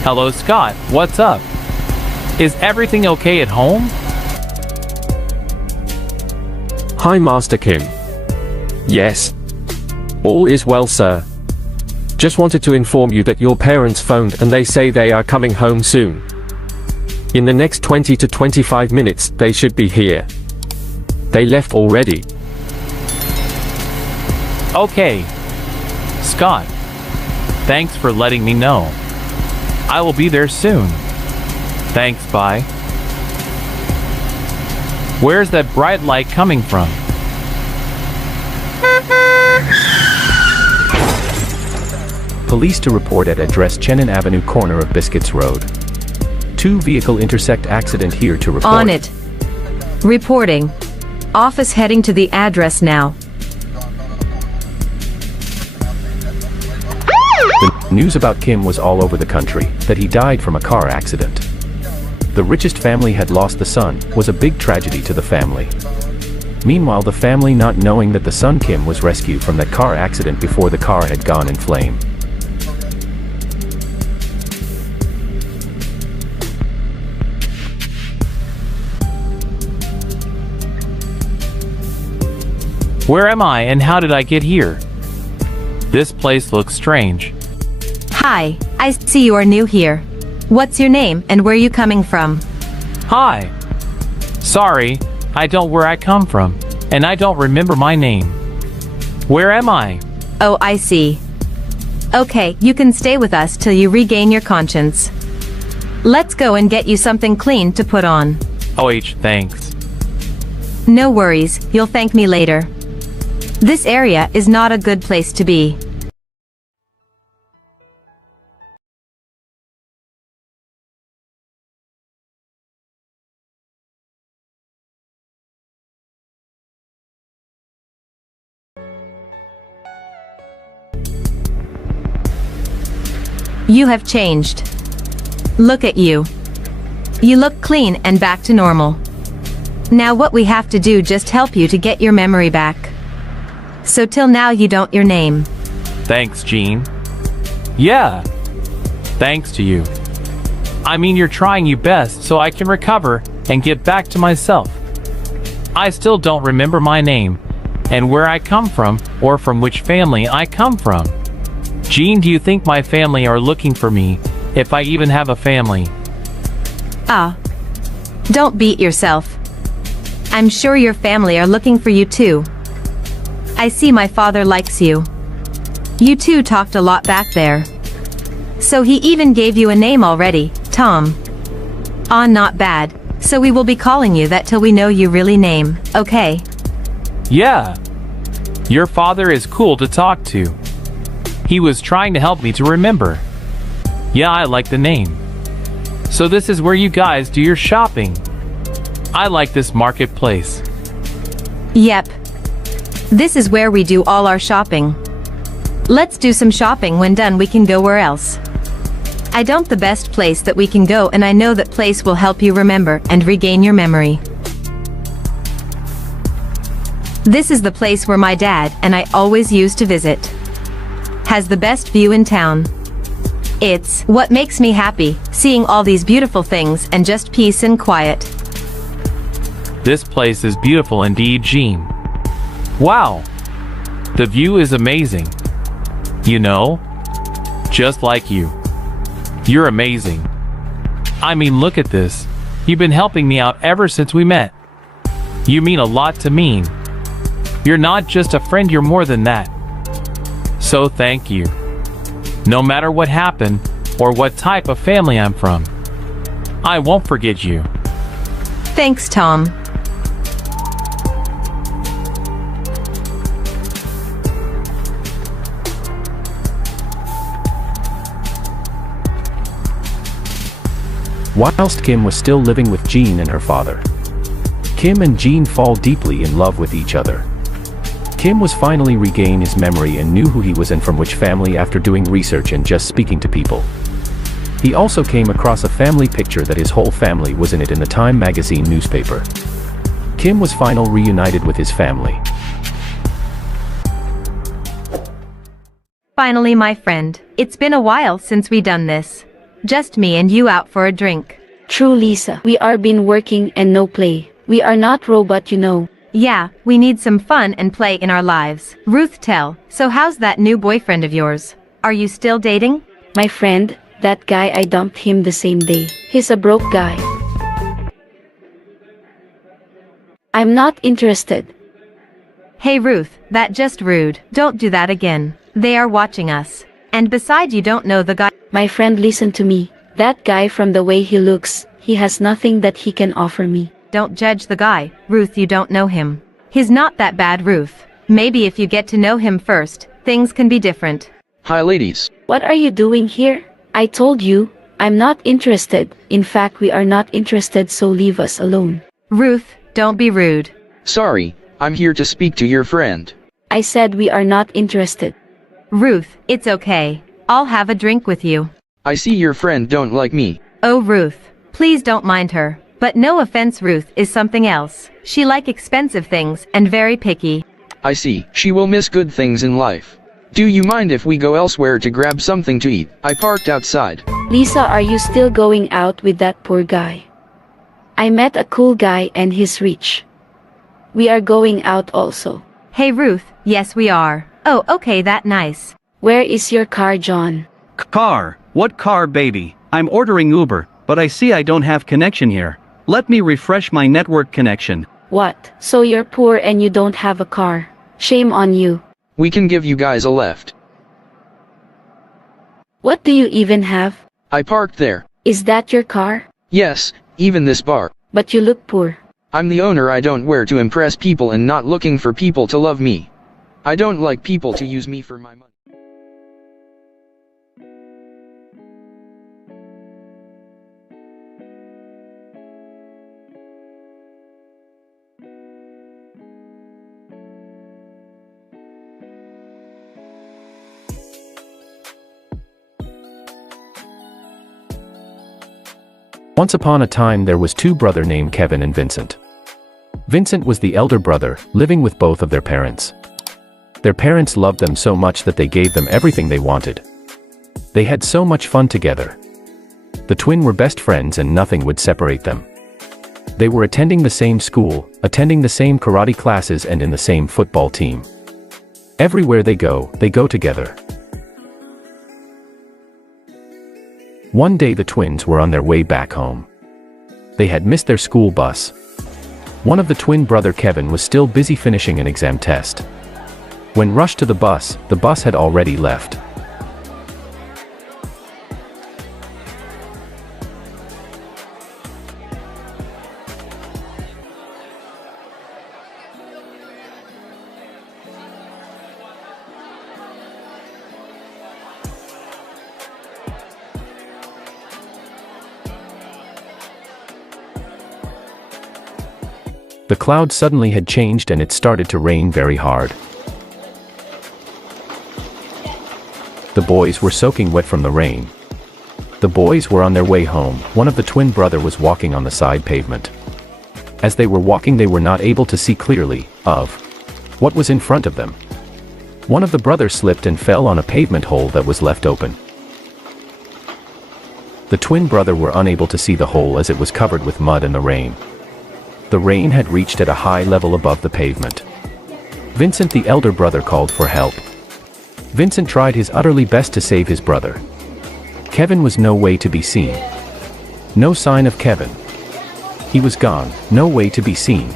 Hello, Scott. What's up? Is everything okay at home? Hi, Master Kim. Yes. All is well, sir. Just wanted to inform you that your parents phoned and they say they are coming home soon. In the next 20 to 25 minutes, they should be here. They left already. Okay. Scott, thanks for letting me know. I will be there soon. Thanks, bye. Where's that bright light coming from? Police to report at address Chenin Avenue, corner of Biscuits Road. 2 vehicle intersect accident here to report. On it. Reporting. Office heading to the address now. The news about Kim was all over the country, that he died from a car accident. The richest family had lost the son, was a big tragedy to the family. Meanwhile, the family not knowing that the son Kim was rescued from that car accident before the car had gone in flame. Where am I and how did I get here? This place looks strange. Hi, I see you are new here. What's your name and where you coming from? Hi. Sorry, I don't where I come from, and I don't remember my name. Where am I? Oh, I see. Okay, you can stay with us till you regain your conscience. Let's go and get you something clean to put on. Thanks. No worries, you'll thank me later. This area is not a good place to be. You have changed. Look at you. You look clean and back to normal. Now what we have to do just help you to get your memory back. So till now you don't your name. Thanks, Jean. Yeah. Thanks to you. I mean, you're trying your best so I can recover and get back to myself. I still don't remember my name and where I come from or from which family I come from. Jean, do you think my family are looking for me, if I even have a family? Don't beat yourself. I'm sure your family are looking for you too. I see my father likes you. You two talked a lot back there. So he even gave you a name already, Tom. Not bad. So we will be calling you that till we know you really name, okay? Yeah. Your father is cool to talk to. He was trying to help me to remember. Yeah, I like the name. So this is where you guys do your shopping. I like this marketplace. Yep. This is where we do all our shopping. Let's do some shopping. When done, we can go where else. I don't the best place that we can go, and I know that place will help you remember and regain your memory. This is the place where my dad and I always used to visit. Has the best view in town. It's what makes me happy, seeing all these beautiful things and just peace and quiet. This place is beautiful indeed, Jean. Wow. The view is amazing. You know? Just like you. You're amazing. I mean, look at this. You've been helping me out ever since we met. You mean a lot to me. You're not just a friend, you're more than that. So thank you. No matter what happened, or what type of family I'm from, I won't forget you. Thanks, Tom. Whilst Kim was still living with Jean and her father, Kim and Jean fall deeply in love with each other. Kim was finally regained his memory and knew who he was and from which family after doing research and just speaking to people. He also came across a family picture that his whole family was in it in the Time magazine newspaper. Kim was finally reunited with his family. Finally, my friend, it's been a while since we done this. Just me and you out for a drink. True, Lisa. We are been working and no play. We are not robot, you know. Yeah, we need some fun and play in our lives. Ruth, tell, so how's that new boyfriend of yours? Are you still dating? My friend, that guy, I dumped him the same day. He's a broke guy. I'm not interested. Hey Ruth, that just rude. Don't do that again. They are watching us. And besides, you don't know the guy. My friend, listen to me. That guy, from the way he looks, he has nothing that he can offer me. Don't judge the guy, Ruth, you don't know him. He's not that bad, Ruth. Maybe if you get to know him first, things can be different. Hi ladies. What are you doing here? I told you, I'm not interested. In fact, we are not interested, so leave us alone. Ruth, don't be rude. Sorry, I'm here to speak to your friend. I said we are not interested. Ruth, it's okay. I'll have a drink with you. I see your friend don't like me. Oh Ruth, please don't mind her. But no offense, Ruth is something else. She like expensive things and very picky. I see, she will miss good things in life. Do you mind if we go elsewhere to grab something to eat? I parked outside. Lisa, are you still going out with that poor guy? I met a cool guy and he's rich. We are going out also. Hey Ruth, yes we are. Oh, okay, that nice. Where is your car, John? Car? What car, baby? I'm ordering Uber, but I see I don't have connection here. Let me refresh my network connection. What? So you're poor and you don't have a car? Shame on you. We can give you guys a lift. What do you even have? I parked there. Is that your car? Yes, even this bar. But you look poor. I'm the owner. I don't wear to impress people and not looking for people to love me. I don't like people to use me for my money. Once upon a time there was two brothers named Kevin and Vincent. Vincent was the elder brother, living with both of their parents. Their parents loved them so much that they gave them everything they wanted. They had so much fun together. The twin were best friends and nothing would separate them. They were attending the same school, attending the same karate classes and in the same football team. Everywhere they go together. One day the twins were on their way back home. They had missed their school bus. One of the twin brother Kevin was still busy finishing an exam test. When rushed to the bus had already left. The cloud suddenly had changed and it started to rain very hard. The boys were soaking wet from the rain. The boys were on their way home. One of the twin brother was walking on the side pavement. As they were walking, they were not able to see clearly of what was in front of them. One of the brothers slipped and fell on a pavement hole that was left open. The twin brother were unable to see the hole as it was covered with mud and the rain. The rain had reached at a high level above the pavement. Vincent, the elder brother, called for help. Vincent tried his utterly best to save his brother. Kevin was no way to be seen. No sign of Kevin. He was gone, no way to be seen.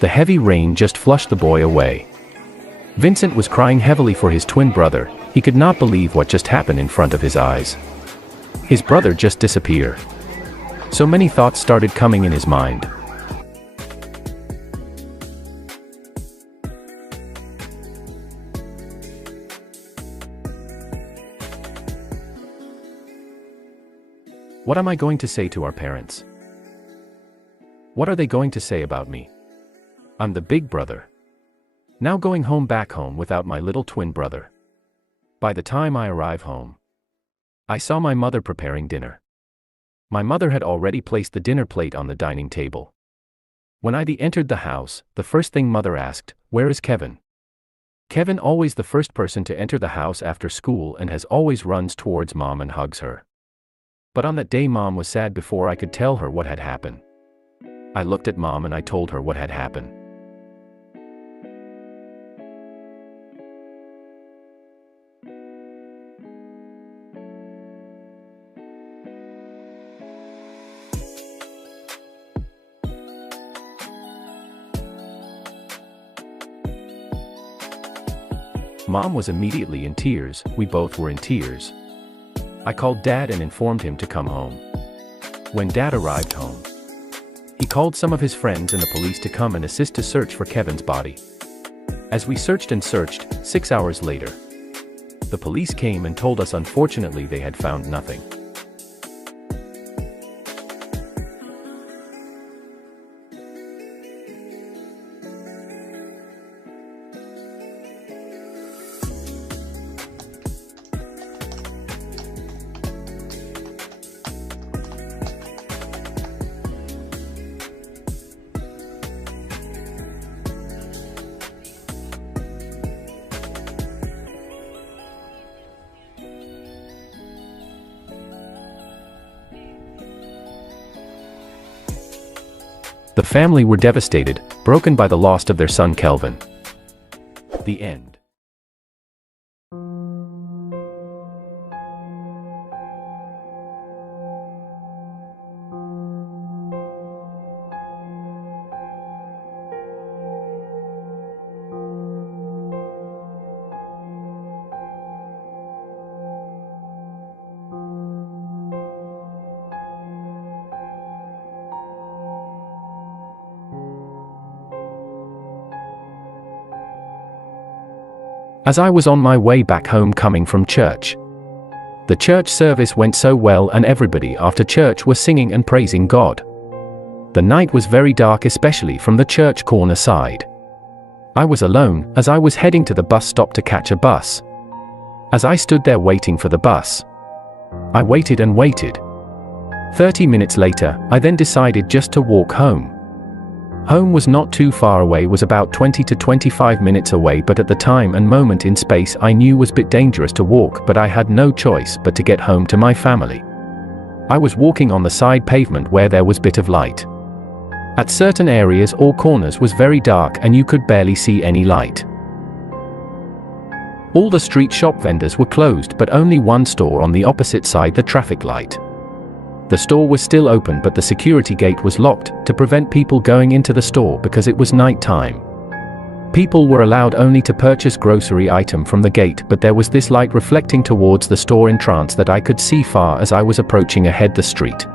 The heavy rain just flushed the boy away. Vincent was crying heavily for his twin brother. He could not believe what just happened in front of his eyes. His brother just disappeared. So many thoughts started coming in his mind. What am I going to say to our parents? What are they going to say about me? I'm the big brother. Now going home back home without my little twin brother. By the time I arrive home, I saw my mother preparing dinner. My mother had already placed the dinner plate on the dining table. When I entered the house, the first thing mother asked, "Where is Kevin?" Kevin always the first person to enter the house after school and has always runs towards mom and hugs her. But on that day mom was sad before I could tell her what had happened. I looked at mom and I told her what had happened. Mom was immediately in tears. We both were in tears. I called Dad and informed him to come home. When Dad arrived home, he called some of his friends and the police to come and assist to search for Kevin's body. As we searched and searched, 6 hours later, the police came and told us unfortunately they had found nothing. The family were devastated, broken by the loss of their son Kelvin. The end. As I was on my way back home coming from church, the church service went so well and everybody after church was singing and praising God. The night was very dark, especially from the church corner side. I was alone as I was heading to the bus stop to catch a bus. As I stood there waiting for the bus, I waited and waited. 30 minutes later, I then decided just to walk home. Home was not too far away, was about 20 to 25 minutes away, but at the time and moment in space I knew was a bit dangerous to walk, but I had no choice but to get home to my family. I was walking on the side pavement where there was bit of light. At certain areas or corners was very dark and you could barely see any light. All the street shop vendors were closed, but only one store on the opposite side the traffic light. The store was still open, but the security gate was locked to prevent people going into the store because it was night time. People were allowed only to purchase grocery item from the gate, but there was this light reflecting towards the store entrance that I could see far as I was approaching ahead the street.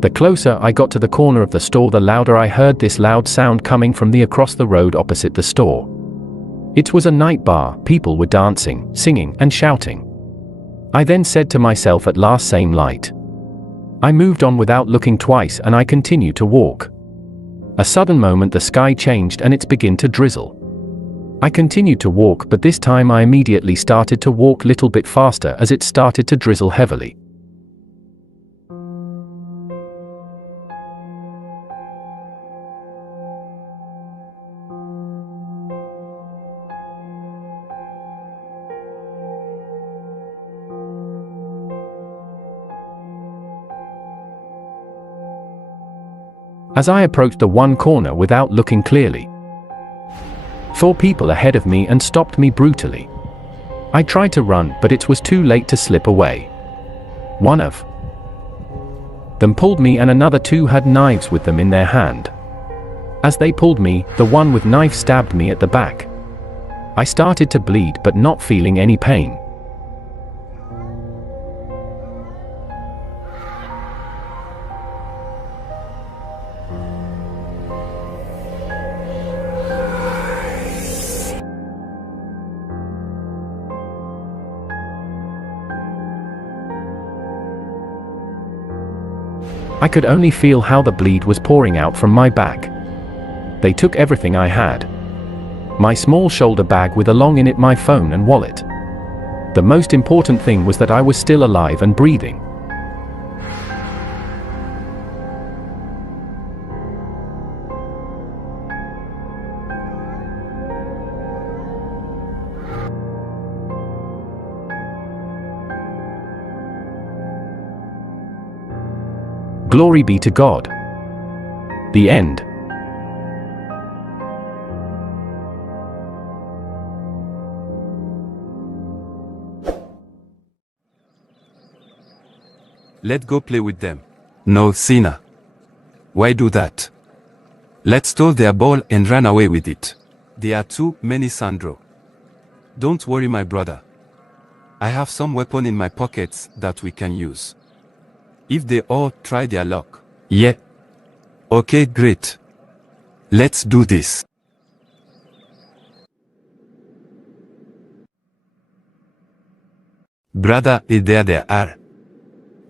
The closer I got to the corner of the store, the louder I heard this loud sound coming from the across the road opposite the store. It was a night bar, people were dancing, singing, and shouting. I then said to myself, at last, same light. I moved on without looking twice and I continued to walk. A sudden moment the sky changed and it began to drizzle. I continued to walk, but this time I immediately started to walk little bit faster as it started to drizzle heavily. As I approached the one corner without looking clearly, 4 people ahead of me and stopped me brutally. I tried to run, but it was too late to slip away. One of them pulled me and another 2 had knives with them in their hand. As they pulled me, the one with knife stabbed me at the back. I started to bleed but not feeling any pain. I could only feel how the bleed was pouring out from my back. They took everything I had. My small shoulder bag with along in it my phone and wallet. The most important thing was that I was still alive and breathing. Glory be to God. The end. Let go play with them. No, Sina. Why do that? Let's steal their ball and run away with it. There are too many, Sandro. Don't worry, my brother. I have some weapon in my pockets that we can use. If they all try their luck. Yeah. Okay, great. Let's do this. Brother, there they are.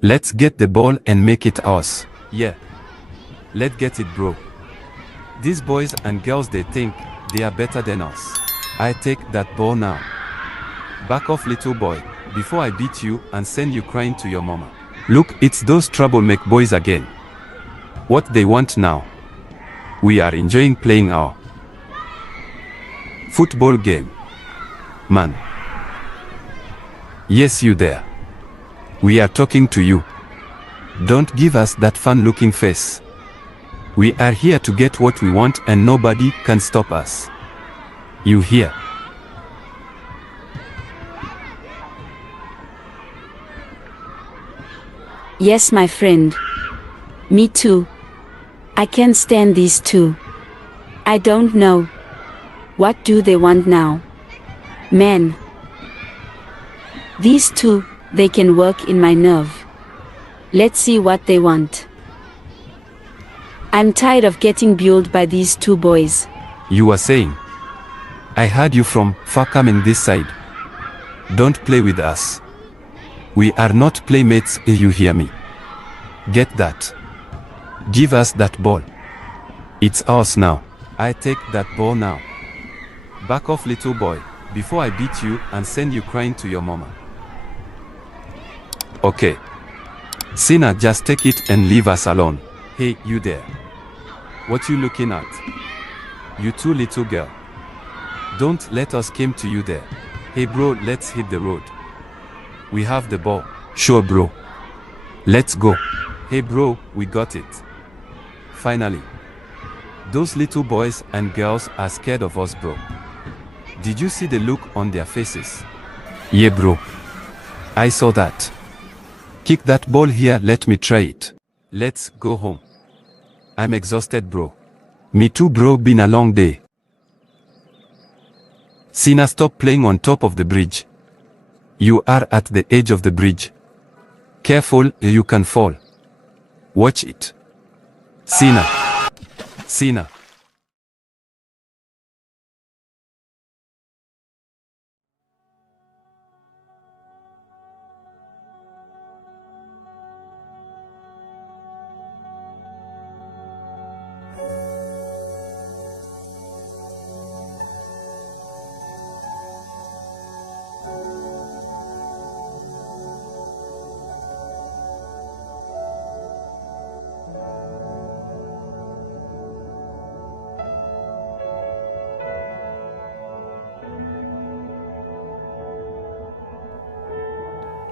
Let's get the ball and make it ours. Yeah. Let's get it, bro. These boys and girls, they think they are better than us. I take that ball now. Back off, little boy, before I beat you and send you crying to your mama. Look, it's those troublemaker boys again. What they want now? We are enjoying playing our football game. Man. Yes, you there. We are talking to you. Don't give us that fun-looking face. We are here to get what we want and nobody can stop us. You hear? Yes, my friend. Me too. I can't stand these 2. I don't know. What do they want now? Man. These 2, they can work in my nerve. Let's see what they want. I'm tired of getting bullied by these 2 boys. You were saying. I heard you from far coming this side. Don't play with us. We are not playmates, you hear me? Get that. Give us that ball. It's ours now. I take that ball now. Back off, little boy, before I beat you and send you crying to your mama. Okay. Sina, just take it and leave us alone. Hey, you there. What you looking at? You too, little girl. Don't let us come to you there. Hey bro, let's hit the road. We have the ball. Sure bro. Let's go. Hey bro, we got it. Finally. Those little boys and girls are scared of us, bro. Did you see the look on their faces? Yeah bro. I saw that. Kick that ball here, let me try it. Let's go home. I'm exhausted, bro. Me too, bro, been a long day. Sina, stop playing on top of the bridge. You are at the edge of the bridge. Careful, you can fall. Watch it. Sina. Sina.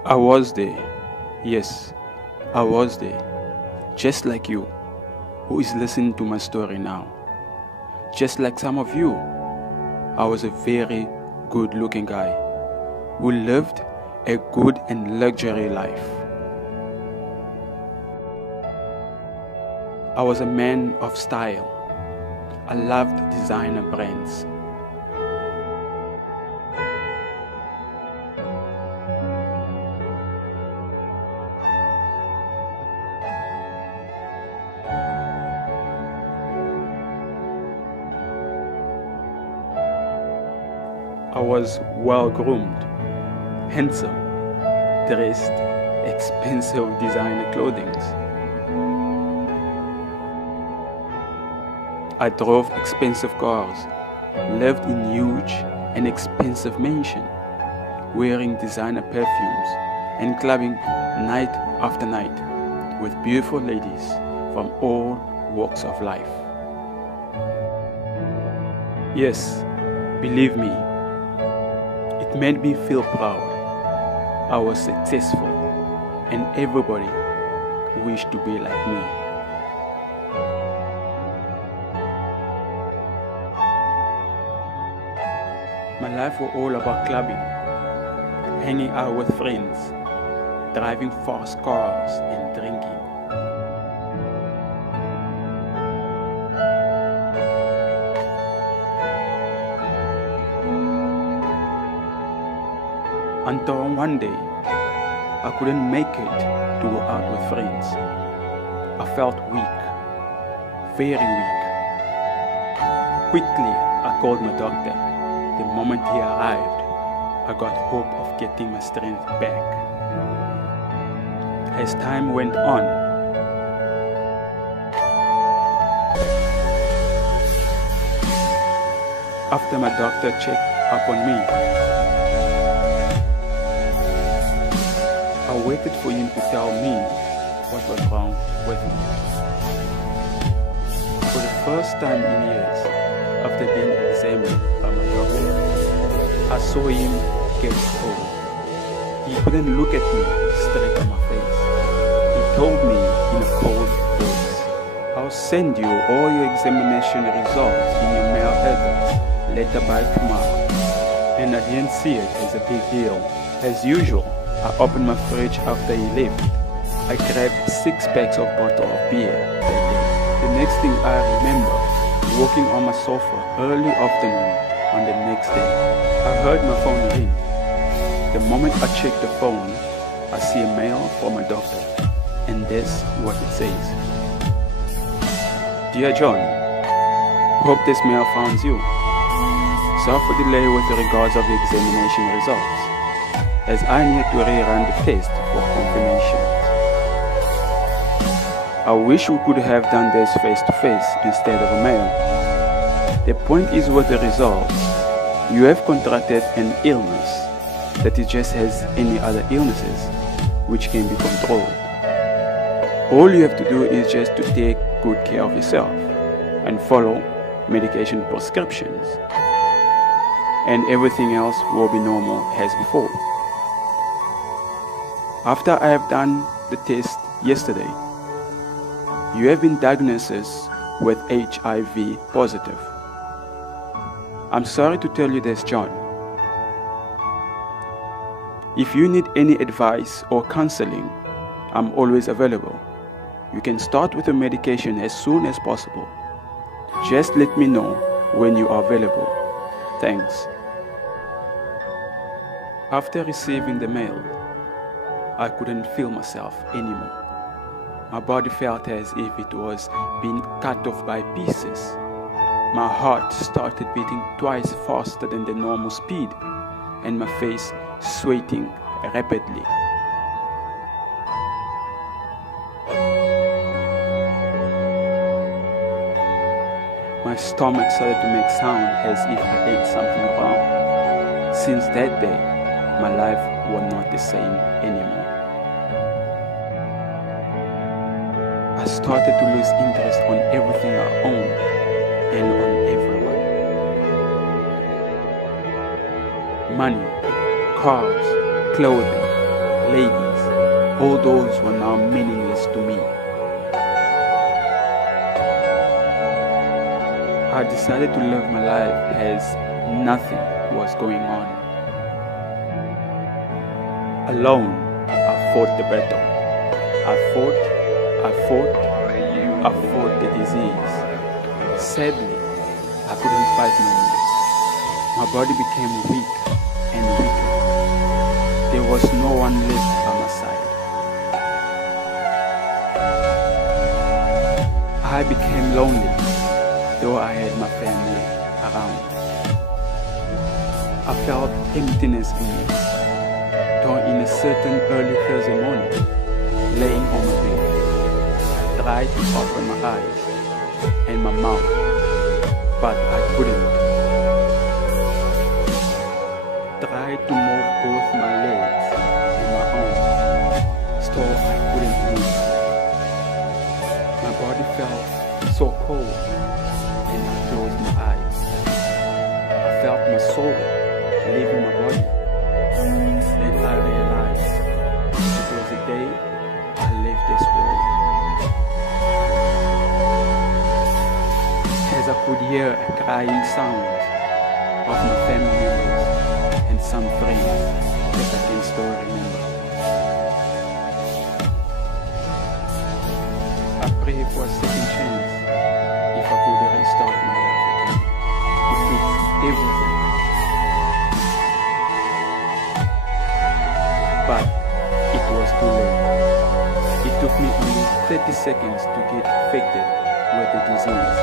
I was there. Yes, I was there. Just like you, who is listening to my story now. Just like some of you, I was a very good-looking guy who lived a good and luxury life. I was a man of style. I loved designer brands. I was well-groomed, handsome, dressed, expensive designer clothing. I drove expensive cars, lived in huge and expensive mansions, wearing designer perfumes and clubbing night after night with beautiful ladies from all walks of life. Yes, believe me, it made me feel proud. I was successful and everybody wished to be like me. My life was all about clubbing, hanging out with friends, driving fast cars and drinking. Until one day, I couldn't make it to go out with friends. I felt weak, very weak. Quickly, I called my doctor. The moment he arrived, I got hope of getting my strength back. As time went on, after my doctor checked up on me, I waited for him to tell me what was wrong with me. For the first time in years, after being examined by my doctor, I saw him get cold. He couldn't look at me straight on my face. He told me in a cold voice, "I'll send you all your examination results in your mail address later by tomorrow." And I didn't see it as a big deal. As usual, I opened my fridge after he left. I grabbed 6 packs of bottle of beer that day. The next thing I remember, walking on my sofa early afternoon on the next day, I heard my phone ring. The moment I check the phone, I see a mail from my doctor, and this what it says. "Dear John, hope this mail finds you. Sorry for delay with regards of the examination results, as I need to rerun the test for confirmation. I wish we could have done this face-to-face instead of a mail. The point is with the results, you have contracted an illness that is just as any other illnesses, which can be controlled. All you have to do is just to take good care of yourself and follow medication prescriptions, and everything else will be normal as before." After I have done the test yesterday, you have been diagnosed with HIV positive. I'm sorry to tell you this, John. If you need any advice or counseling, I'm always available. You can start with the medication as soon as possible. Just let me know when you are available. Thanks. After receiving the mail, I couldn't feel myself anymore. My body felt as if it was being cut off by pieces. My heart started beating twice faster than the normal speed, and my face sweating rapidly. My stomach started to make sound as if I ate something wrong. Since that day, my life was not the same anymore. I started to lose interest on everything I owned and on everyone. Money, cars, clothing, ladies, all those were now meaningless to me. I decided to live my life as nothing was going on. Alone, I fought the battle. I fought the disease. Sadly, I couldn't fight no more. My body became weak and weaker. There was no one left by my side. I became lonely, though I had my family around. I felt emptiness in me, though in a certain early Thursday morning, laying on my bed, I tried to open my eyes and my mouth, but I couldn't. Tried to move both my legs and my arms, still I couldn't move. My body felt so cold, and I closed my eyes. I felt my soul leaving my body, and I realized it was the day I left this world. As I could hear a crying sound of my family members and some friends that I can still remember. I pray for a second chance if I could restart my life again, to fix everything. But it was too late. It took me only 30 seconds to get affected with the disease,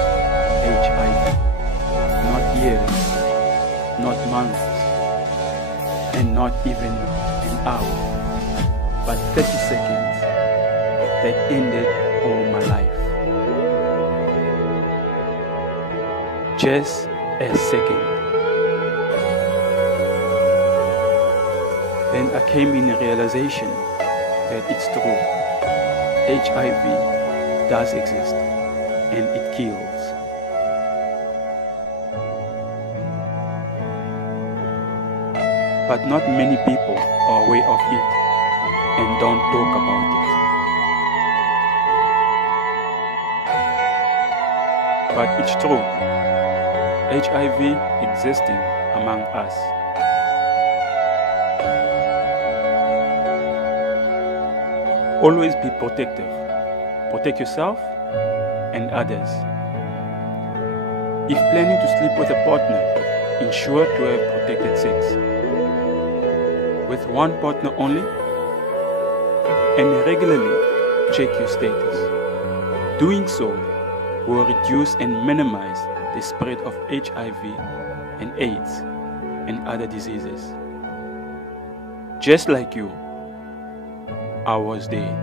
HIV. Not years, not months, and not even an hour, but 30 seconds that ended all my life. Just a second. Then I came in a realization that it's true. HIV does exist and it kills. But not many people are aware of it and don't talk about it. But it's true. HIV existing among us. Always be protective. Protect yourself and others. If planning to sleep with a partner, ensure to have protected sex with one partner only, and regularly check your status. Doing so will reduce and minimize the spread of HIV and AIDS and other diseases. Just like you, I was there.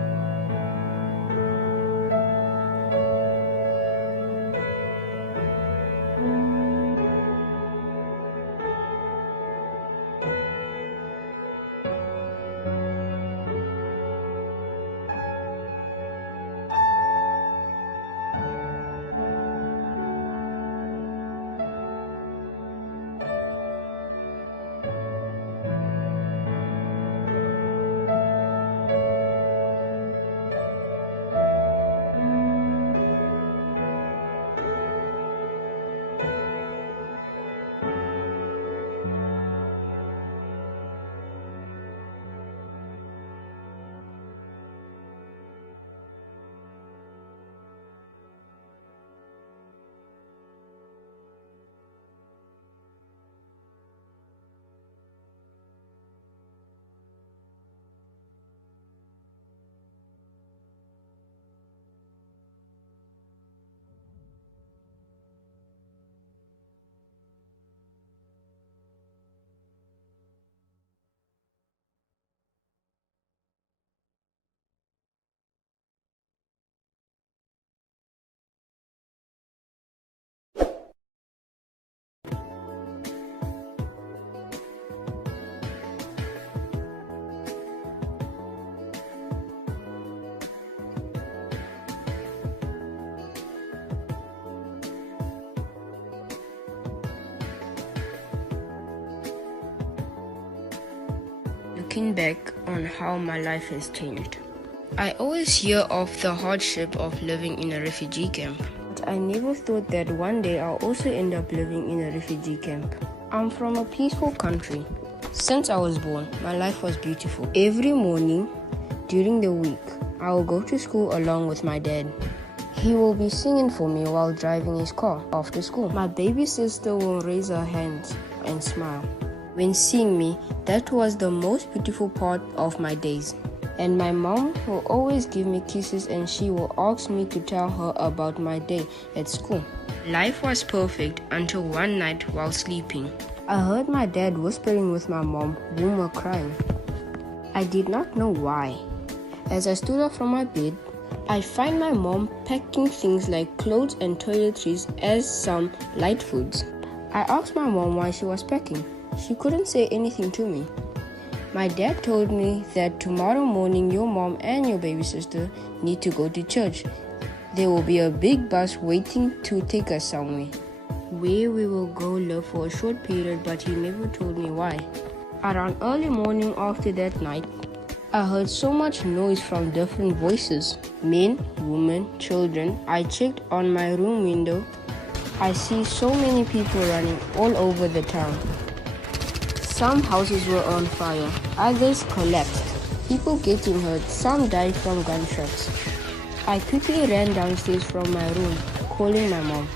looking back on how my life has changed. I always hear of the hardship of living in a refugee camp, but I never thought that one day I'll also end up living in a refugee camp. I'm from a peaceful country. Since I was born, my life was beautiful. Every morning during the week, I will go to school along with my dad. He will be singing for me while driving his car after school. My baby sister will raise her hands and smile. When seeing me, that was the most beautiful part of my days. And my mom will always give me kisses and she will ask me to tell her about my day at school. Life was perfect until one night while sleeping. I heard my dad whispering with my mom, whom were crying. I did not know why. As I stood up from my bed, I find my mom packing things like clothes and toiletries as some light foods. I asked my mom why she was packing. She couldn't say anything to me. My dad told me that tomorrow morning your mom and your baby sister need to go to church. There will be a big bus waiting to take us somewhere, where we will go live for a short period, but he never told me why. Around early morning after that night, I heard so much noise from different voices. Men, women, children. I checked on my room window. I see so many people running all over the town. Some houses were on fire, others collapsed. People getting hurt, some died from gunshots. I quickly ran downstairs from my room, calling my mom.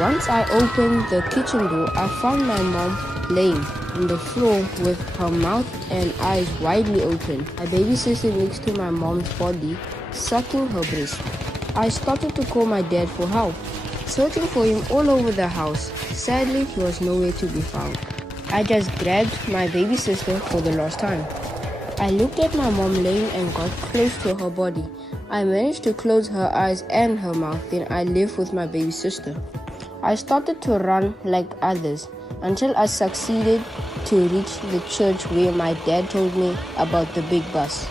Once I opened the kitchen door, I found my mom laying on the floor with her mouth and eyes widely open. My baby sister next to my mom's body, sucking her breast. I started to call my dad for help, searching for him all over the house. Sadly, he was nowhere to be found. I just grabbed my baby sister for the last time. I looked at my mom laying and got close to her body. I managed to close her eyes and her mouth, then I left with my baby sister. I started to run like others until I succeeded to reach the church where my dad told me about the big bus.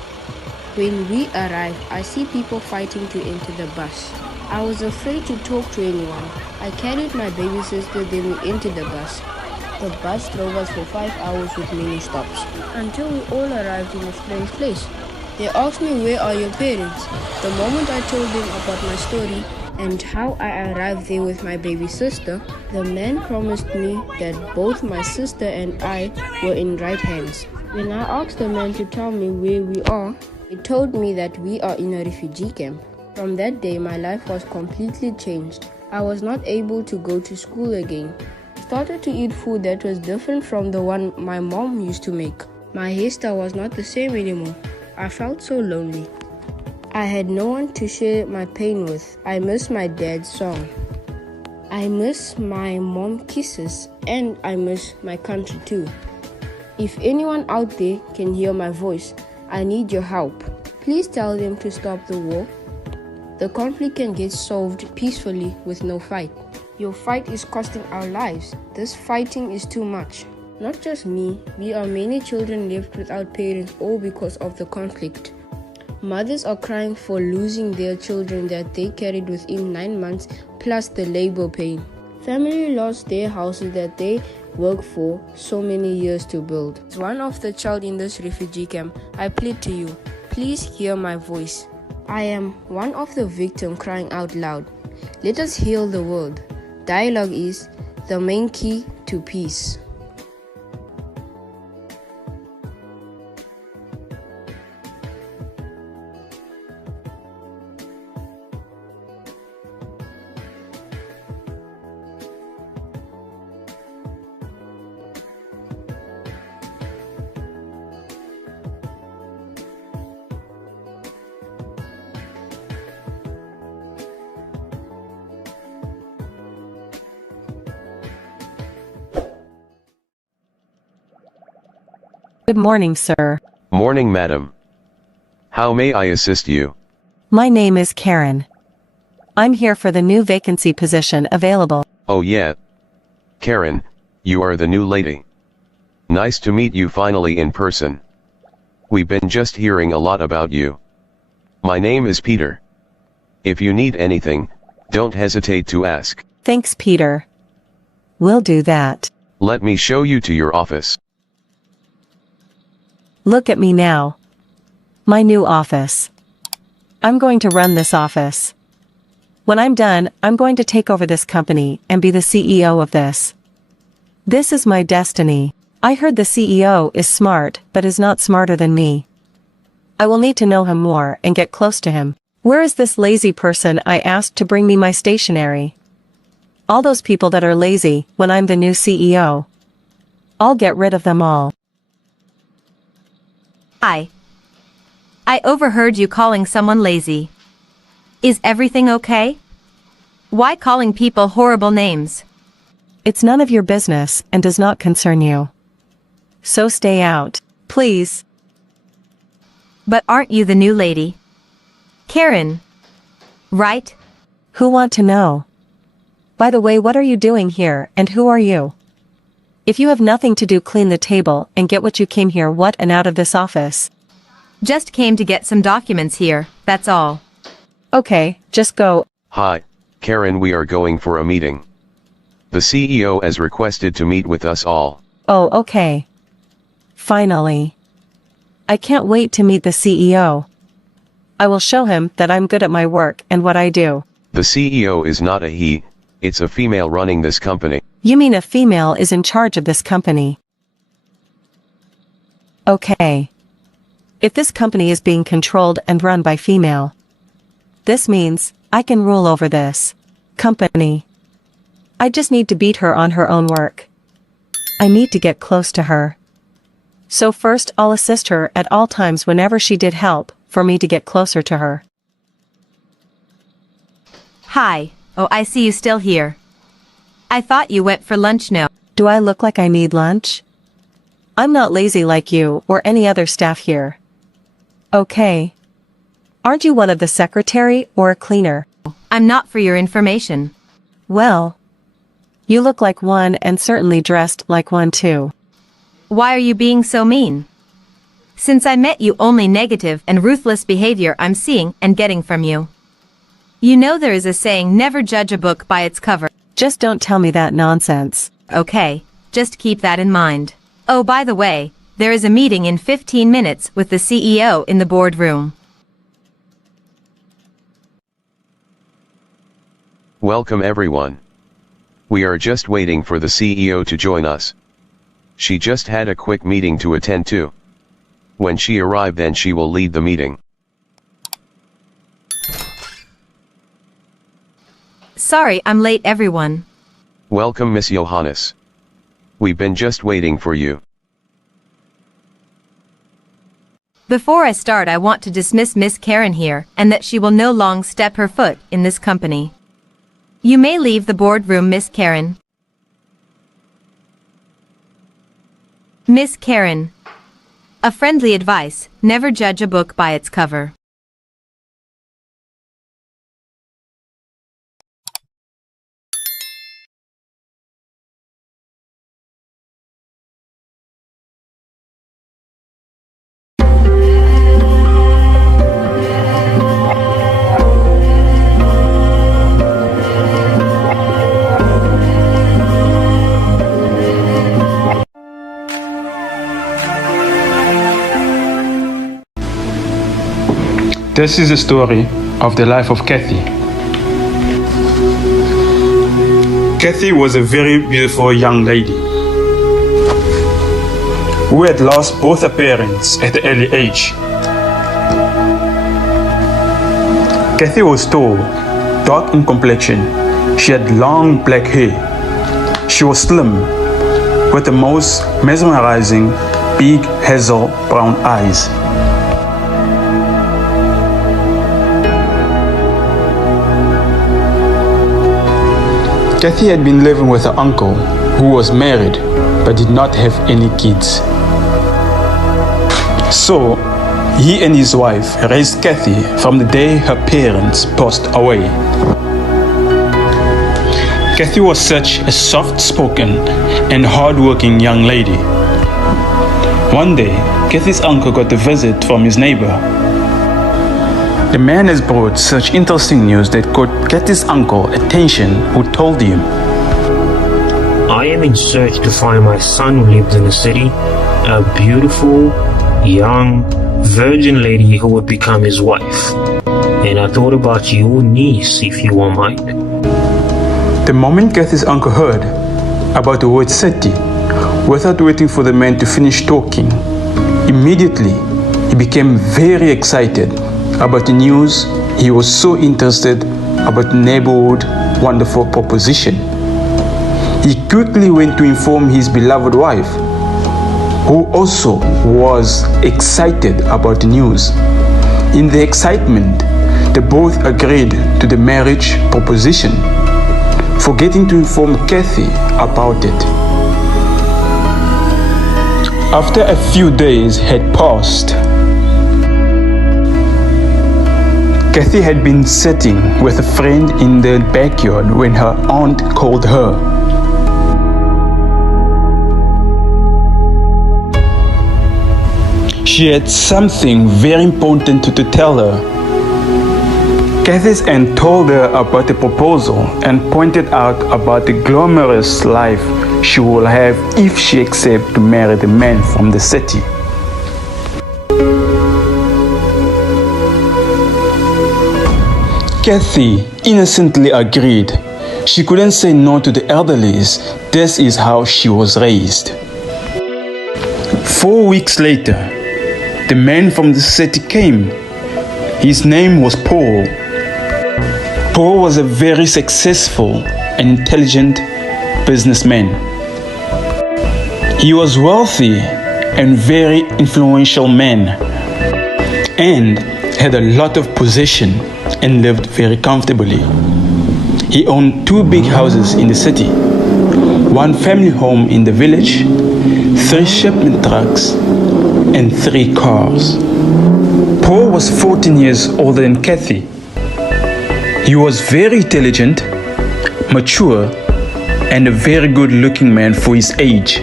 When we arrived, I see people fighting to enter the bus. I was afraid to talk to anyone. I carried my baby sister, then we entered the bus. The bus drove us for 5 hours with many stops, until we all arrived in a strange place. They asked me, where are your parents? The moment I told them about my story and how I arrived there with my baby sister, the man promised me that both my sister and I were in right hands. When I asked the man to tell me where we are, he told me that we are in a refugee camp. From that day, my life was completely changed. I was not able to go to school again. Started to eat food that was different from the one my mom used to make. My hairstyle was not the same anymore. I felt so lonely. I had no one to share my pain with. I miss my dad's song. I miss my mom kisses, and I miss my country too. If anyone out there can hear my voice, I need your help. Please tell them to stop the war. The conflict can get solved peacefully with no fight. Your fight is costing our lives. This fighting is too much. Not just me, we are many children left without parents all because of the conflict. Mothers are crying for losing their children that they carried within 9 months, plus the labor pain. Family lost their houses that they worked for so many years to build. As one of the child in this refugee camp, I plead to you, please hear my voice. I am one of the victims crying out loud. Let us heal the world. Dialogue is the main key to peace. Good morning, sir. Morning, madam. How may I assist you? My name is Karen. I'm here for the new vacancy position available. Oh yeah. Karen, you are the new lady. Nice to meet you finally in person. We've been just hearing a lot about you. My name is Peter. If you need anything, don't hesitate to ask. Thanks, Peter. We'll do that. Let me show you to your office. Look at me now. My new office. I'm going to run this office. When I'm done, I'm going to take over this company and be the CEO of this. This is my destiny. I heard the CEO is smart but is not smarter than me. I will need to know him more and get close to him. Where is this lazy person I asked to bring me my stationery? All those people that are lazy when I'm the new CEO. I'll get rid of them all. Hi. I overheard you calling someone lazy. Is everything okay? Why calling people horrible names? It's none of your business and does not concern you. So stay out, please. But aren't you the new lady? Karen. Right? Who want to know? By the way, what are you doing here and who are you? If you have nothing to do, clean the table and get what you came here what and out of this office. Just came to get some documents here, that's all. Okay, just go. Hi, Karen, we are going for a meeting. The CEO has requested to meet with us all. Oh, okay. Finally. I can't wait to meet the CEO. I will show him that I'm good at my work and what I do. The CEO is not a he, it's a female running this company. You mean a female is in charge of this company? Okay. If this company is being controlled and run by female, this means I can rule over this company. I just need to beat her on her own work. I need to get close to her. So first I'll assist her at all times whenever she did help for me to get closer to her. Hi. Oh, I see you still here. I thought you went for lunch now. Do I look like I need lunch? I'm not lazy like you or any other staff here. Okay. Aren't you one of the secretary or a cleaner? I'm not, for your information. Well, you look like one and certainly dressed like one too. Why are you being so mean? Since I met you, only negative and ruthless behavior I'm seeing and getting from you. You know there is a saying, never judge a book by its cover. Just don't tell me that nonsense. Okay, just keep that in mind. Oh, by the way, there is a meeting in 15 minutes with the CEO in the boardroom. Welcome everyone. We are just waiting for the CEO to join us. She just had a quick meeting to attend to. When she arrived, then she will lead the meeting. Sorry, I'm late everyone. Welcome Miss Johannes. We've been just waiting for you. Before I start, I want to dismiss Miss Karen here and that she will no longer step her foot in this company. You may leave the boardroom, Miss Karen. Miss Karen. A friendly advice, never judge a book by its cover. This is the story of the life of Kathy. Kathy was a very beautiful young lady who had lost both her parents at an early age. Kathy was tall, dark in complexion. She had long black hair. She was slim, with the most mesmerizing big hazel brown eyes. Kathy had been living with her uncle, who was married but did not have any kids. So, he and his wife raised Kathy from the day her parents passed away. Kathy was such a soft-spoken and hard-working young lady. One day, Kathy's uncle got a visit from his neighbor. The man has brought such interesting news that caught Kathy's uncle attention, who told him, I am in search to find my son who lives in the city, a beautiful young, virgin lady who would become his wife. And I thought about your niece, if you won't mind. The moment Kathy's uncle heard about the word city, without waiting for the man to finish talking, immediately he became very excited about the news. He was so interested about the neighborhood wonderful proposition. He quickly went to inform his beloved wife, who also was excited about the news. In the excitement, they both agreed to the marriage proposition, forgetting to inform Kathy about it. After a few days had passed, Kathy had been sitting with a friend in the backyard when her aunt called her. She had something very important to tell her. Kathy's aunt told her about the proposal and pointed out about the glamorous life she will have if she accepts to marry the man from the city. Kathy innocently agreed. She couldn't say no to the elderlies. This is how she was raised. 4 weeks later, the man from the city came. His name was Paul. Paul was a very successful and intelligent businessman. He was wealthy and very influential man, and had a lot of possession and lived very comfortably. He owned 2 big houses in the city, 1 family home in the village, 3 shipment trucks, and 3 cars. Paul was 14 years older than Kathy. He was very intelligent, mature, and a very good-looking man for his age.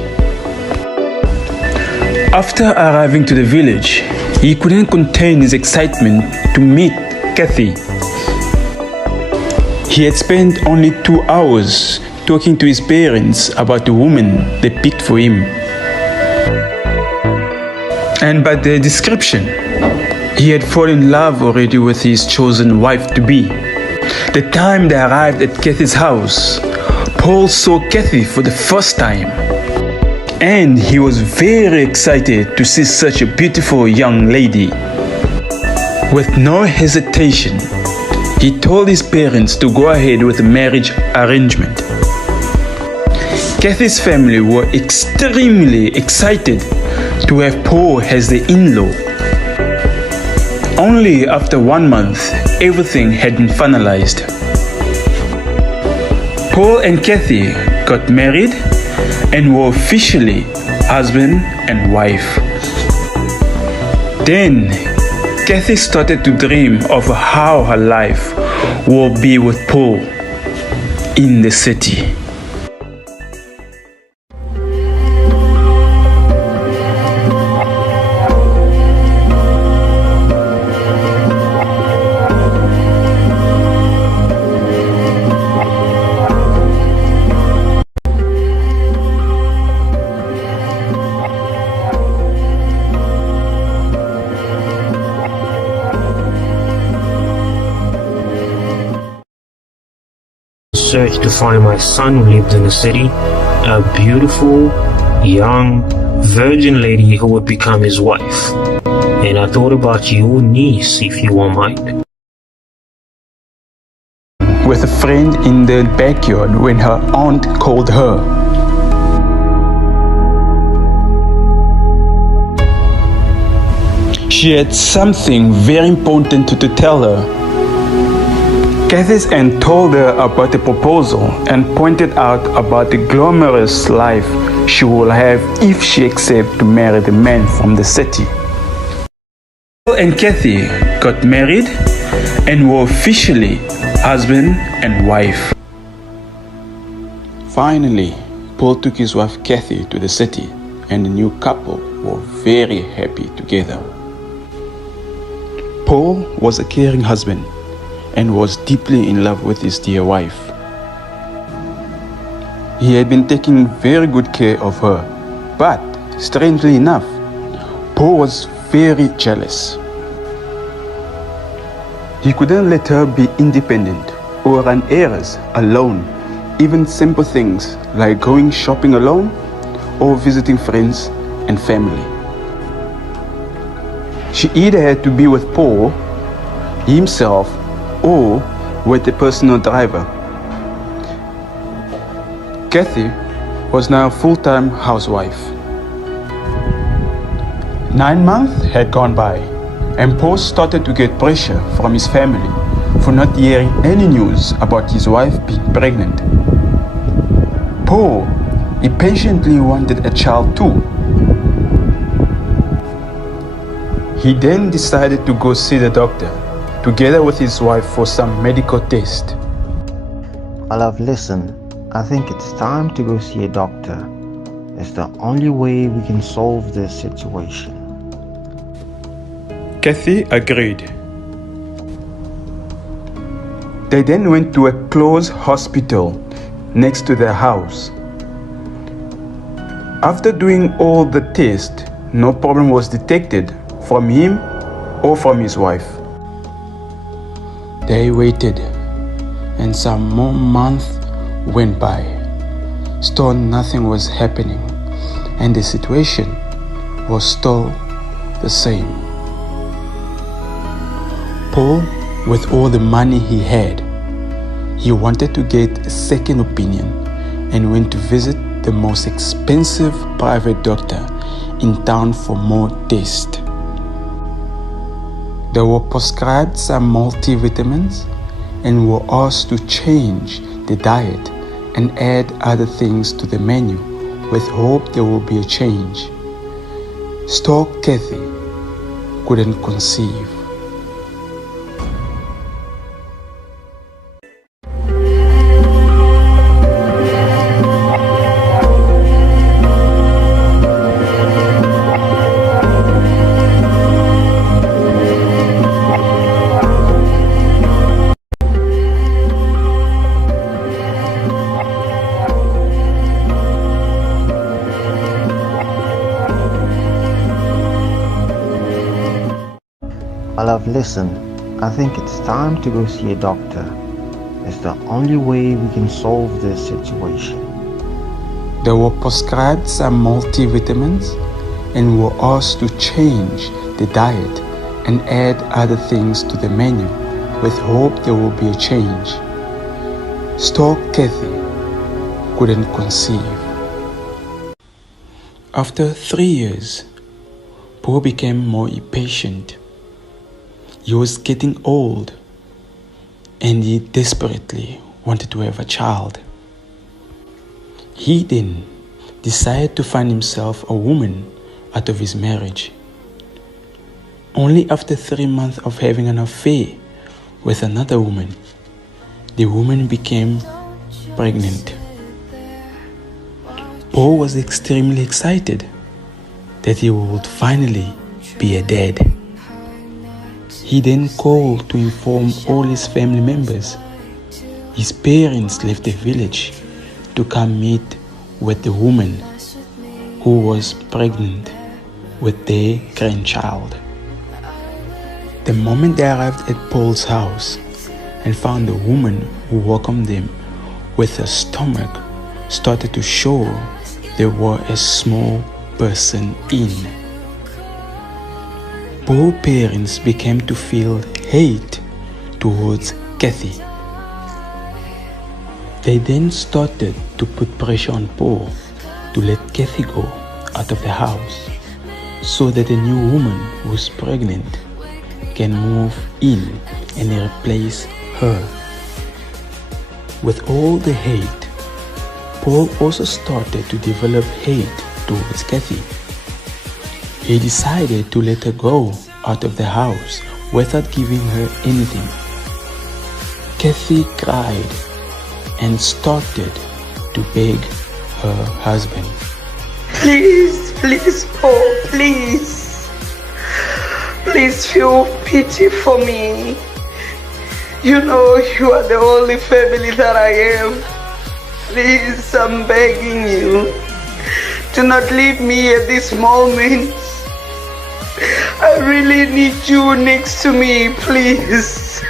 After arriving to the village, he couldn't contain his excitement to meet Kathy. He had spent only 2 hours talking to his parents about the woman they picked for him. And by their description, he had fallen in love already with his chosen wife-to-be. The time they arrived at Kathy's house, Paul saw Kathy for the first time. And he was very excited to see such a beautiful young lady. With no hesitation, he told his parents to go ahead with the marriage arrangement. Kathy's family were extremely excited to have Paul as the in-law. Only after 1 month, everything had been finalized. Paul and Kathy got married and were officially husband and wife. Then, Kathy started to dream of how her life will be with Paul in the city. Search to find my son who lived in the city, a beautiful, young, virgin lady who would become his wife. And I thought about your niece, if you won't mind. With a friend in the backyard when her aunt called her. She had something very important to tell her. Kathy's aunt told her about the proposal and pointed out about the glamorous life she will have if she accepts to marry the man from the city. Paul and Kathy got married and were officially husband and wife. Finally, Paul took his wife Kathy to the city, and the new couple were very happy together. Paul was a caring husband and was deeply in love with his dear wife. He had been taking very good care of her, but strangely enough, Paul was very jealous. He couldn't let her be independent or run errands alone, even simple things like going shopping alone or visiting friends and family. She either had to be with Paul himself or with a personal driver. Kathy was now a full-time housewife. 9 months had gone by, and Paul started to get pressure from his family for not hearing any news about his wife being pregnant. Paul impatiently wanted a child too. He then decided to go see the doctor, together with his wife, for some medical test. My love, listen, I think it's time to go see a doctor. It's the only way we can solve this situation. Kathy agreed. They then went to a close hospital next to their house. After doing all the tests, no problem was detected from him or from his wife. They waited, and some more months went by. Still nothing was happening, and the situation was still the same. Paul, with all the money he had, he wanted to get a second opinion and went to visit the most expensive private doctor in town for more tests. They were prescribed some multivitamins and were asked to change the diet and add other things to the menu with hope there will be a change. Still, Kathy couldn't conceive. My love, listen, I think it's time to go see a doctor. It's the only way we can solve this situation. They were prescribed some multivitamins and were asked to change the diet and add other things to the menu with hope there will be a change. Still, Kathy couldn't conceive. After 3 years, Paul became more impatient. He was getting old, and he desperately wanted to have a child. He then decided to find himself a woman out of his marriage. Only after 3 months of having an affair with another woman, the woman became pregnant. Paul was extremely excited that he would finally be a dad. He then called to inform all his family members. His parents left the village to come meet with the woman who was pregnant with their grandchild. The moment they arrived at Paul's house and found the woman who welcomed them with her stomach started to show there were a small person in. Paul's parents began to feel hate towards Kathy. They then started to put pressure on Paul to let Kathy go out of the house so that a new woman who's pregnant can move in and replace her. With all the hate, Paul also started to develop hate towards Kathy. He decided to let her go out of the house without giving her anything. Kathy cried and started to beg her husband. Please, please, Paul, please. Please feel pity for me. You know you are the only family that I have. Please, I'm begging you. Do not leave me at this moment. I really need you next to me, please.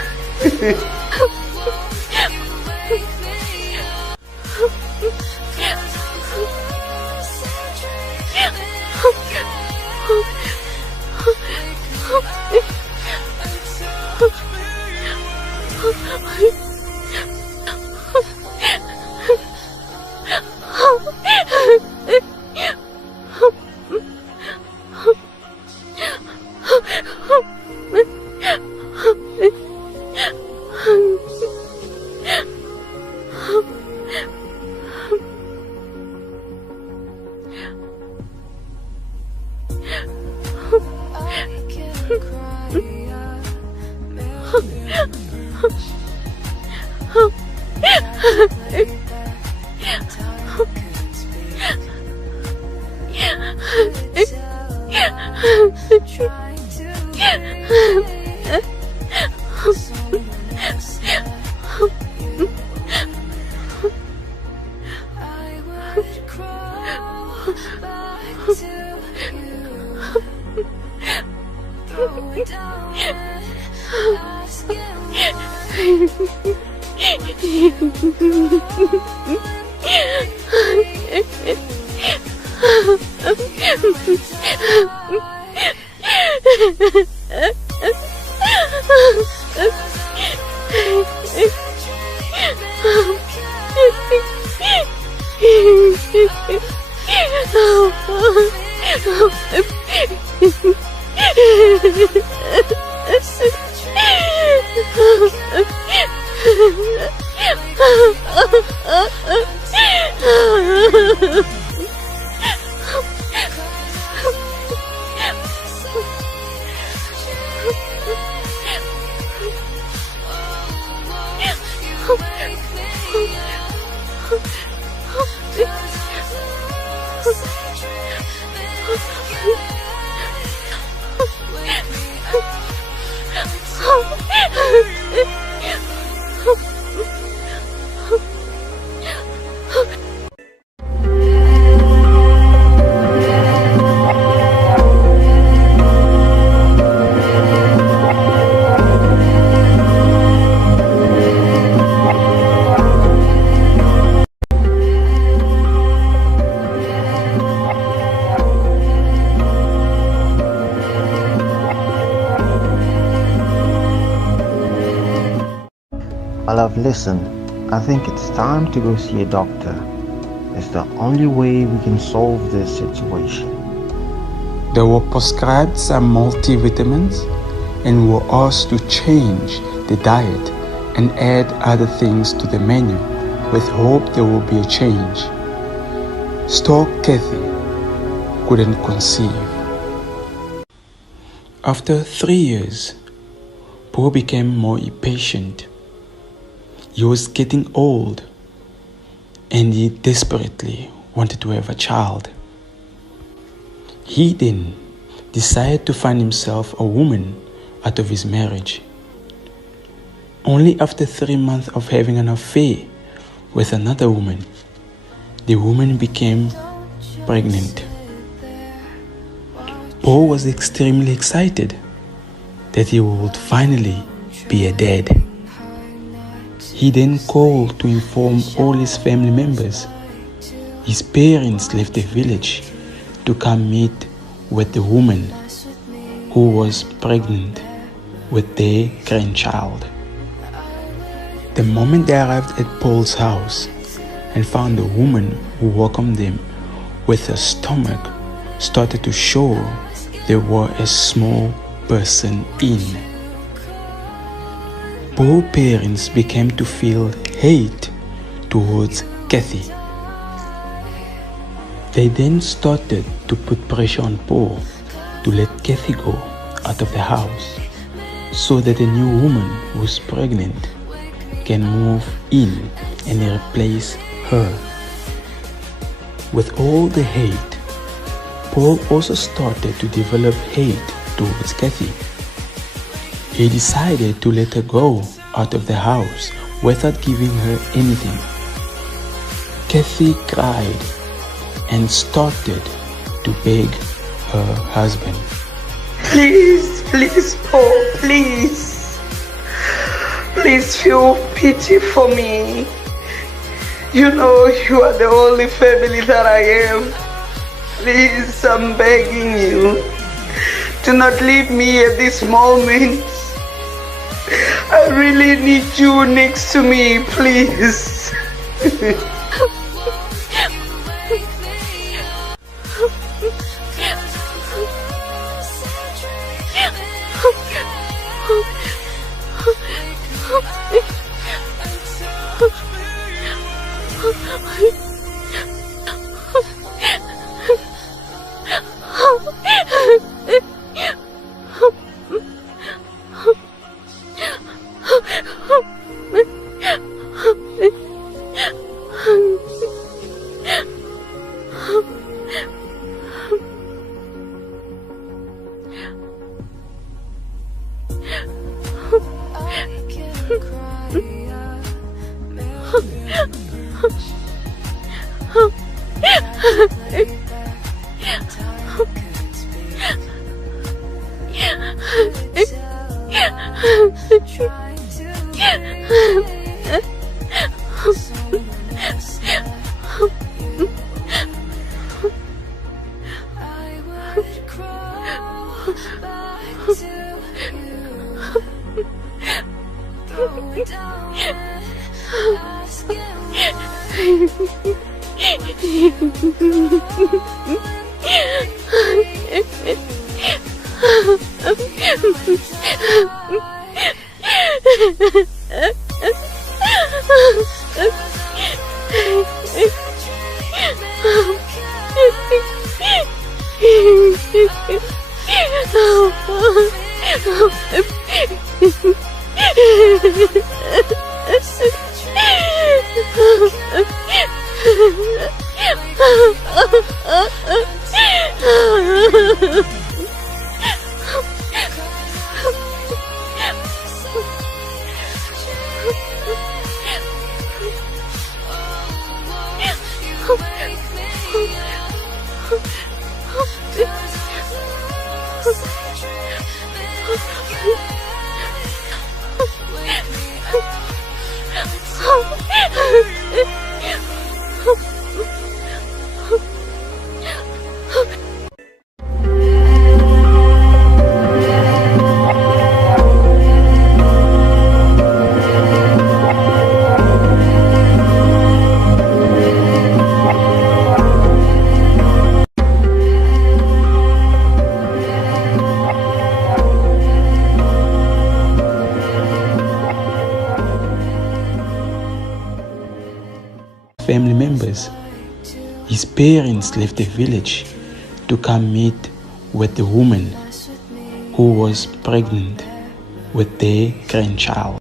My love, listen, I think it's time to go see a doctor. It's the only way we can solve this situation. They were prescribed some multivitamins and were asked to change the diet and add other things to the menu with hope there will be a change. Still, Kathy couldn't conceive. After 3 years, Paul became more impatient. He was getting old and he desperately wanted to have a child. He then decided to find himself a woman out of his marriage. Only after 3 months of having an affair with another woman, the woman became pregnant. Paul was extremely excited that he would finally be a dad. He then called to inform all his family members. His parents left the village to come meet with the woman who was pregnant with their grandchild. The moment they arrived at Paul's house and found the woman who welcomed them with her stomach started to show there was a small person in. Paul's parents began to feel hate towards Kathy. They then started to put pressure on Paul to let Kathy go out of the house so that a new woman who's pregnant can move in and replace her. With all the hate, Paul also started to develop hate towards Kathy. He decided to let her go out of the house without giving her anything. Kathy cried and started to beg her husband. Please, please, Paul, please. Please feel pity for me. You know you are the only family that I am. Please, I'm begging you. Do not leave me at this moment. I really need you next to me, please. Family members. His parents left the village to come meet with the woman who was pregnant with their grandchild.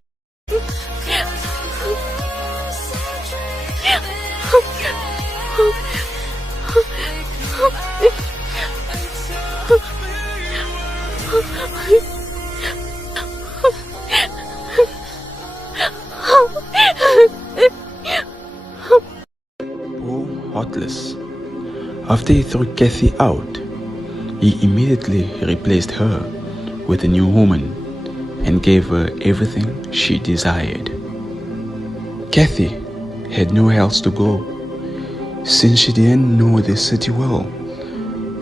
Heartless. After he threw Kathy out, he immediately replaced her with a new woman and gave her everything she desired. Kathy had nowhere else to go since she didn't know the city well,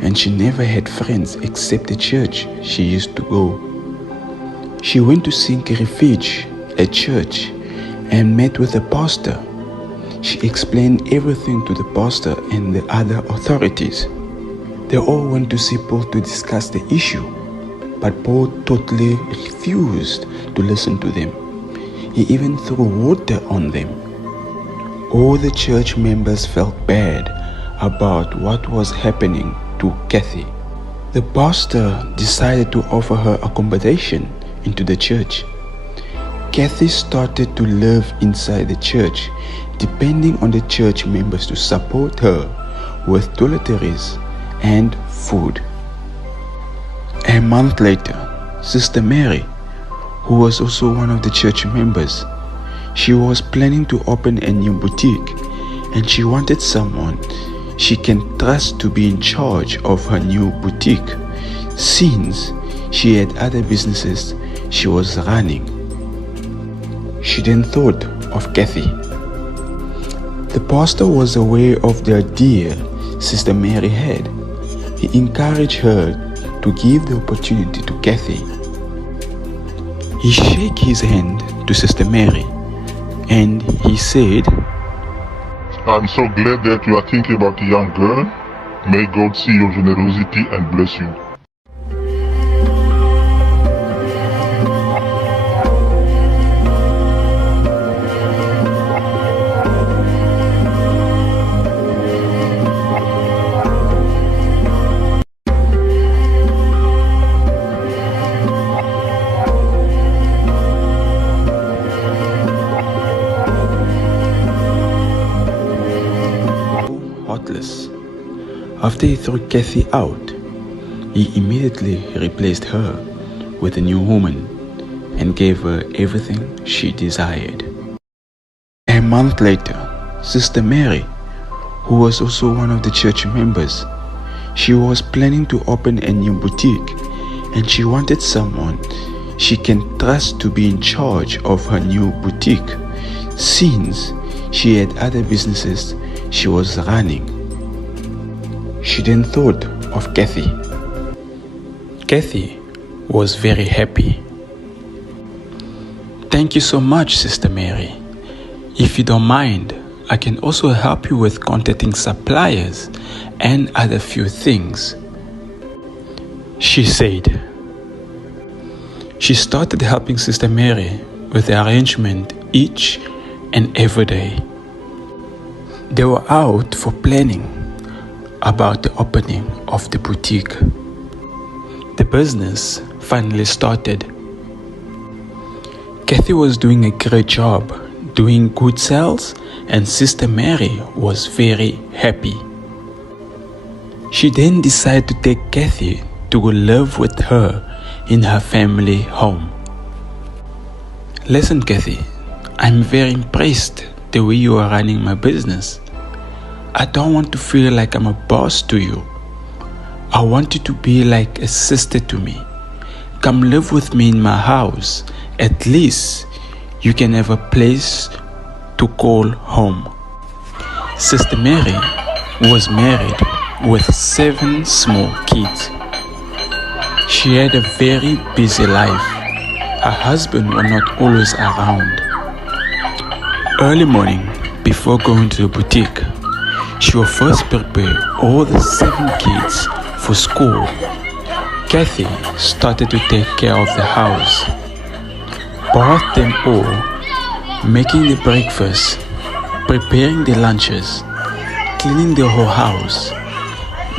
and she never had friends except the church she used to go. She went to seek refuge at church and met with the pastor. She explained everything to the pastor and the other authorities. They all went to see Paul to discuss the issue, but Paul totally refused to listen to them. He even threw water on them. All the church members felt bad about what was happening to Kathy. The pastor decided to offer her accommodation into the church. Kathy started to live inside the church, depending on the church members to support her with toiletries and food. A month later, Sister Mary, who was also one of the church members, she was planning to open a new boutique, and she wanted someone she can trust to be in charge of her new boutique, since she had other businesses she was running. She then thought of Kathy. The pastor was aware of the idea Sister Mary had. He encouraged her to give the opportunity to Kathy. He shook his hand to Sister Mary and he said, I'm so glad that you are thinking about the young girl. May God see your generosity and bless you. Heartless. After he threw Kathy out, he immediately replaced her with a new woman and gave her everything she desired. A month later, Sister Mary, who was also one of the church members, she was planning to open a new boutique and she wanted someone she can trust to be in charge of her new boutique, since she had other businesses she was running. She then thought of Kathy. Kathy was very happy. Thank you so much, Sister Mary. If you don't mind, I can also help you with contacting suppliers and other few things, she said. She started helping Sister Mary with the arrangement each and every day. They were out for planning about the opening of the boutique. The business finally started. Kathy was doing a great job, doing good sales, and Sister Mary was very happy. She then decided to take Kathy to go live with her in her family home. Listen, Kathy, I'm very impressed the way you are running my business. I don't want to feel like I'm a boss to you. I want you to be like a sister to me. Come live with me in my house. At least you can have a place to call home. Sister Mary was married with 7 small kids. She had a very busy life. Her husband was not always around. Early morning, before going to the boutique, she will first prepare all the 7 kids for school. Kathy started to take care of the house, bathed them all, making the breakfast, preparing the lunches, cleaning the whole house,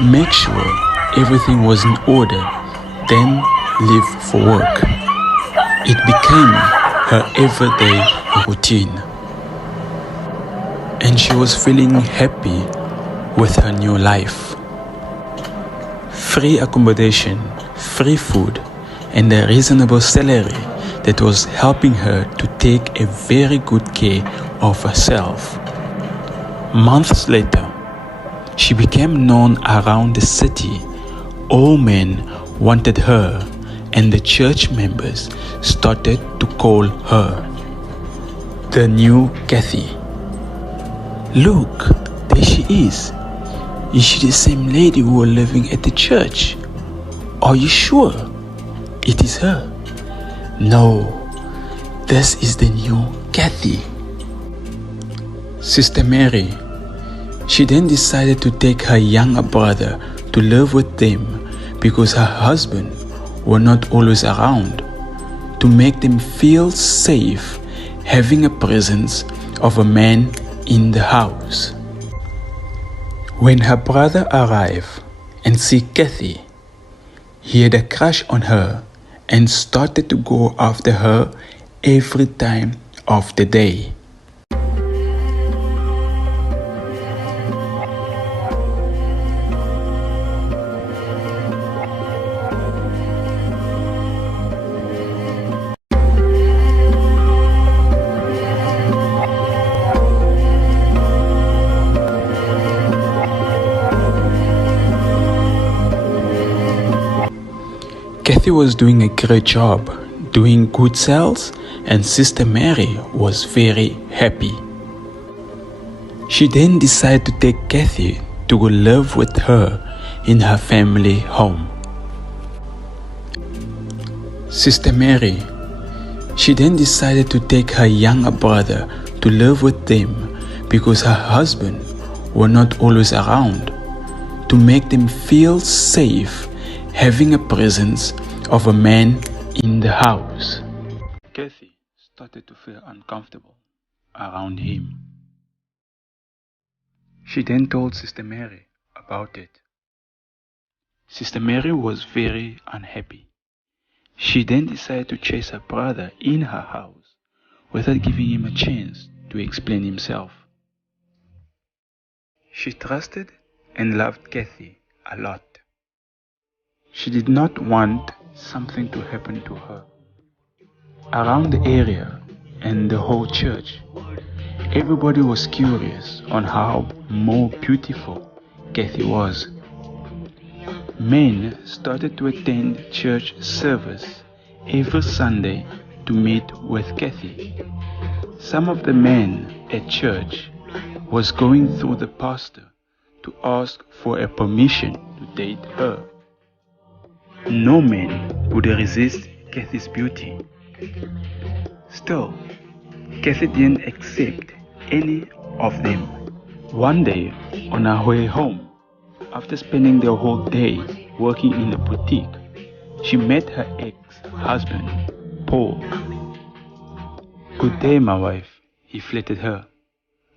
make sure everything was in order, then leave for work. It became her everyday routine, and she was feeling happy with her new life. Free accommodation, free food, and a reasonable salary that was helping her to take a very good care of herself. Months later, she became known around the city. All men wanted her, and the church members started to call her the new Kathy. Look, there she is. Is she the same lady who was living at the church? Are you sure it is her? No, this is the new Kathy. Sister Mary, she then decided to take her younger brother to live with them because her husband was not always around, to make them feel safe having a presence of a man in the house. When her brother arrived and see Kathy, he had a crush on her and started to go after her every time of the day. Kathy Kathy was doing a great job, doing good sales, and Sister Mary was very happy. She then decided to take Kathy to go live with her in her family home. Sister Mary, she then decided to take her younger brother to live with them because her husband were not always around, to make them feel safe having a presence of a man in the house. Kathy started to feel uncomfortable around him. She then told Sister Mary about it. Sister Mary was very unhappy. She then decided to chase her brother in her house without giving him a chance to explain himself. She trusted and loved Kathy a lot. She did not want something to happen to her. Around the area and the whole church, everybody was curious on how more beautiful Kathy was. Men started to attend church service every Sunday to meet with Kathy. Some of the men at church was going through the pastor to ask for a permission to date her. No man would resist Kathy's beauty. Still, Kathy didn't accept any of them. One day, on her way home, after spending the whole day working in a boutique, she met her ex-husband, Paul. "Good day, my wife," he flattered her.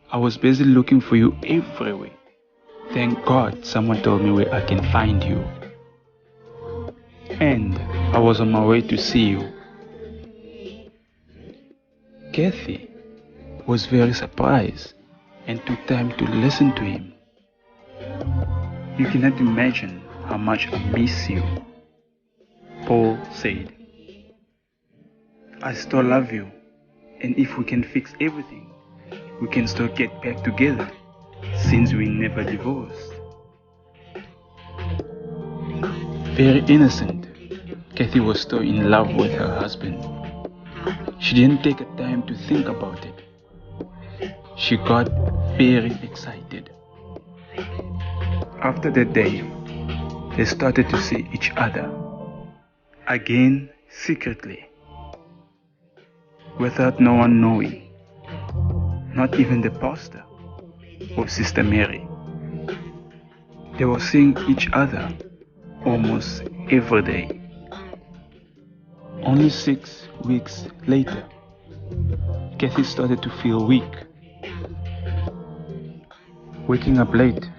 "I was busy looking for you everywhere. Thank God someone told me where I can find you. And I was on my way to see you." Kathy was very surprised and took time to listen to him. "You cannot imagine how much I miss you," Paul said. "I still love you, and if we can fix everything, we can still get back together, since we never divorced." Very innocent, Kathy was still in love with her husband. She didn't take a time to think about it. She got very excited. After that day, they started to see each other again secretly, without no one knowing, not even the pastor or Sister Mary. They were seeing each other almost every day. Only 6 weeks later, Kathy started to feel weak, waking up late.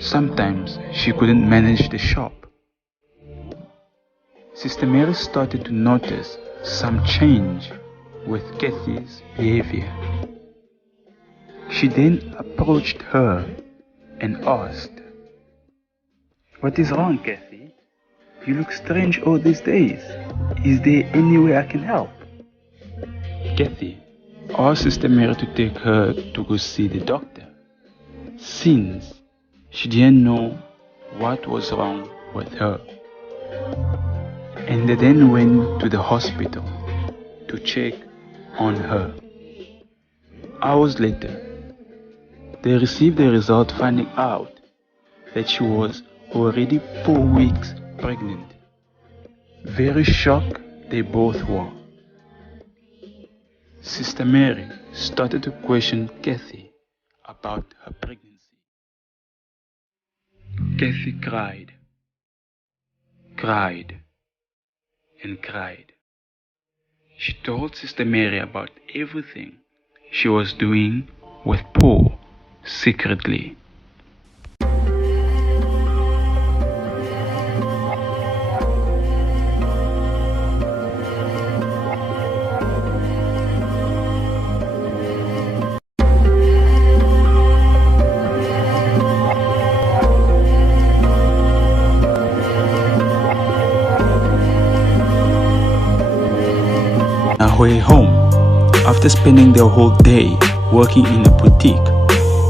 Sometimes she couldn't manage the shop. Sister Mary started to notice some change with Kathy's behavior. She then approached her and asked, "What is wrong, Kathy? You look strange all these days. Is there any way I can help?" Kathy asked Sister Mary to take her to go see the doctor, since she didn't know what was wrong with her. And they then went to the hospital to check on her. Hours later, they received the result finding out that she was already 4 weeks pregnant. Very shocked they both were. Sister Mary started to question Kathy about her pregnancy. Kathy cried, and cried. She told Sister Mary about everything she was doing with Paul secretly. On her way home, after spending the whole day working in a boutique,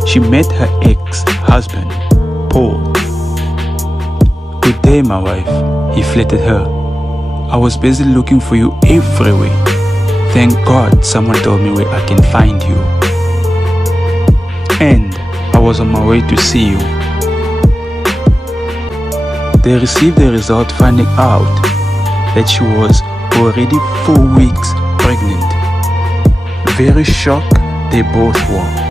she met her ex-husband, Paul. "Good day, my wife," he flattered her. I was busy looking for you everywhere. Thank God someone told me where I can find you. And I was on my way to see you. They received the result finding out that she was already 4 weeks pregnant. Very shocked they both were.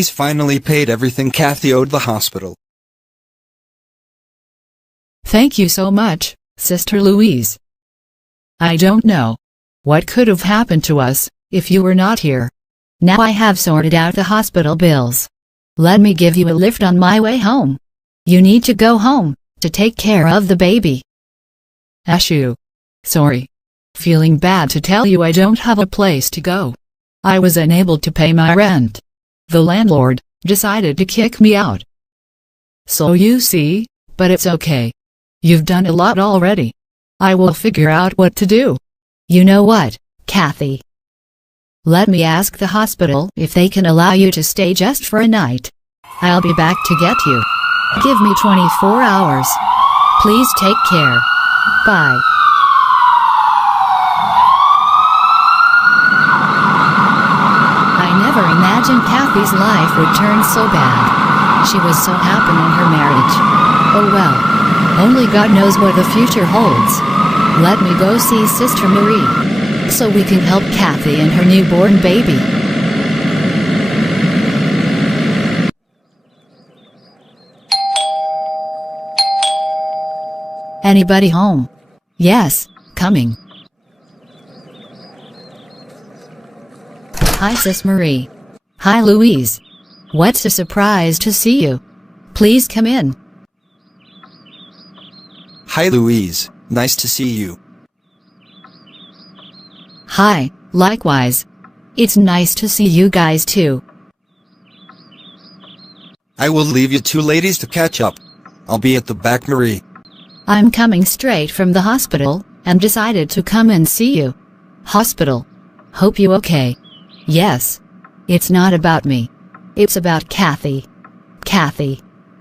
Louise finally paid everything Kathy owed the hospital. Thank you so much, Sister Louise. I don't know what could have happened to us if you were not here. Now I have sorted out the hospital bills. Let me give you a lift on my way home. You need to go home to take care of the baby. Ashu. Sorry. Feeling bad to tell you I don't have a place to go. I was unable to pay my rent. The landlord decided to kick me out. So you see, but it's okay. You've done a lot already. I will figure out what to do. You know what, Kathy? Let me ask the hospital if they can allow you to stay just for a night. I'll be back to get you. Give me 24 hours. Please take care. Bye. I never imagined Kathy's life would turn so bad. She was so happy in her marriage. Oh well. Only God knows what the future holds. Let me go see Sister Marie, so we can help Kathy and her newborn baby. Anybody home? Yes, coming. Hi Sis Marie. Hi Louise. What's a surprise to see you. Please come in. Hi Louise, nice to see you. Hi, likewise. It's nice to see you guys too. I will leave you two ladies to catch up. I'll be at the back, Marie. I'm coming straight from the hospital, and decided to come and see you. Hospital. Hope you okay. Yes. It's not about me. It's about Kathy. Kathy.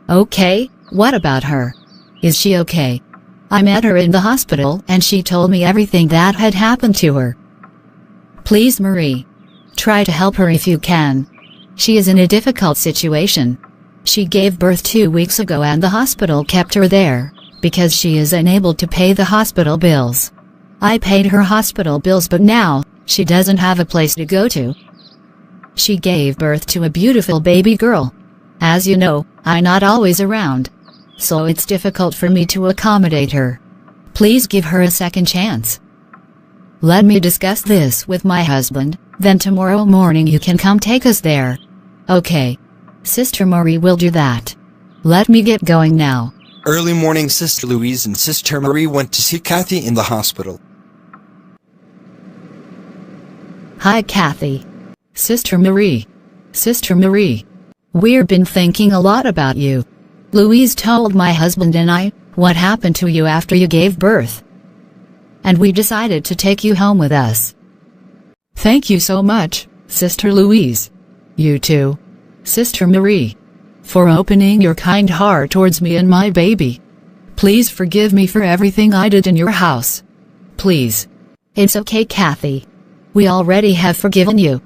Okay, what about her? Is she okay? I met her in the hospital and she told me everything that had happened to her. Please Marie. Try to help her if you can. She is in a difficult situation. She gave birth 2 weeks ago and the hospital kept her there, because she is unable to pay the hospital bills. I paid her hospital bills but now, she doesn't have a place to go to. She gave birth to a beautiful baby girl. As you know, I'm not always around. So it's difficult for me to accommodate her. Please give her a second chance. Let me discuss this with my husband, then tomorrow morning you can come take us there. Okay. Sister Marie will do that. Let me get going now. Early morning Sister Louise and Sister Marie went to see Kathy in the hospital. Hi Kathy. Sister Marie. Sister Marie. We've been thinking a lot about you. Louise told my husband and I what happened to you after you gave birth. And we decided to take you home with us. Thank you so much, Sister Louise. You too, Sister Marie, for opening your kind heart towards me and my baby. Please forgive me for everything I did in your house. Please. It's okay, Kathy. We already have forgiven you.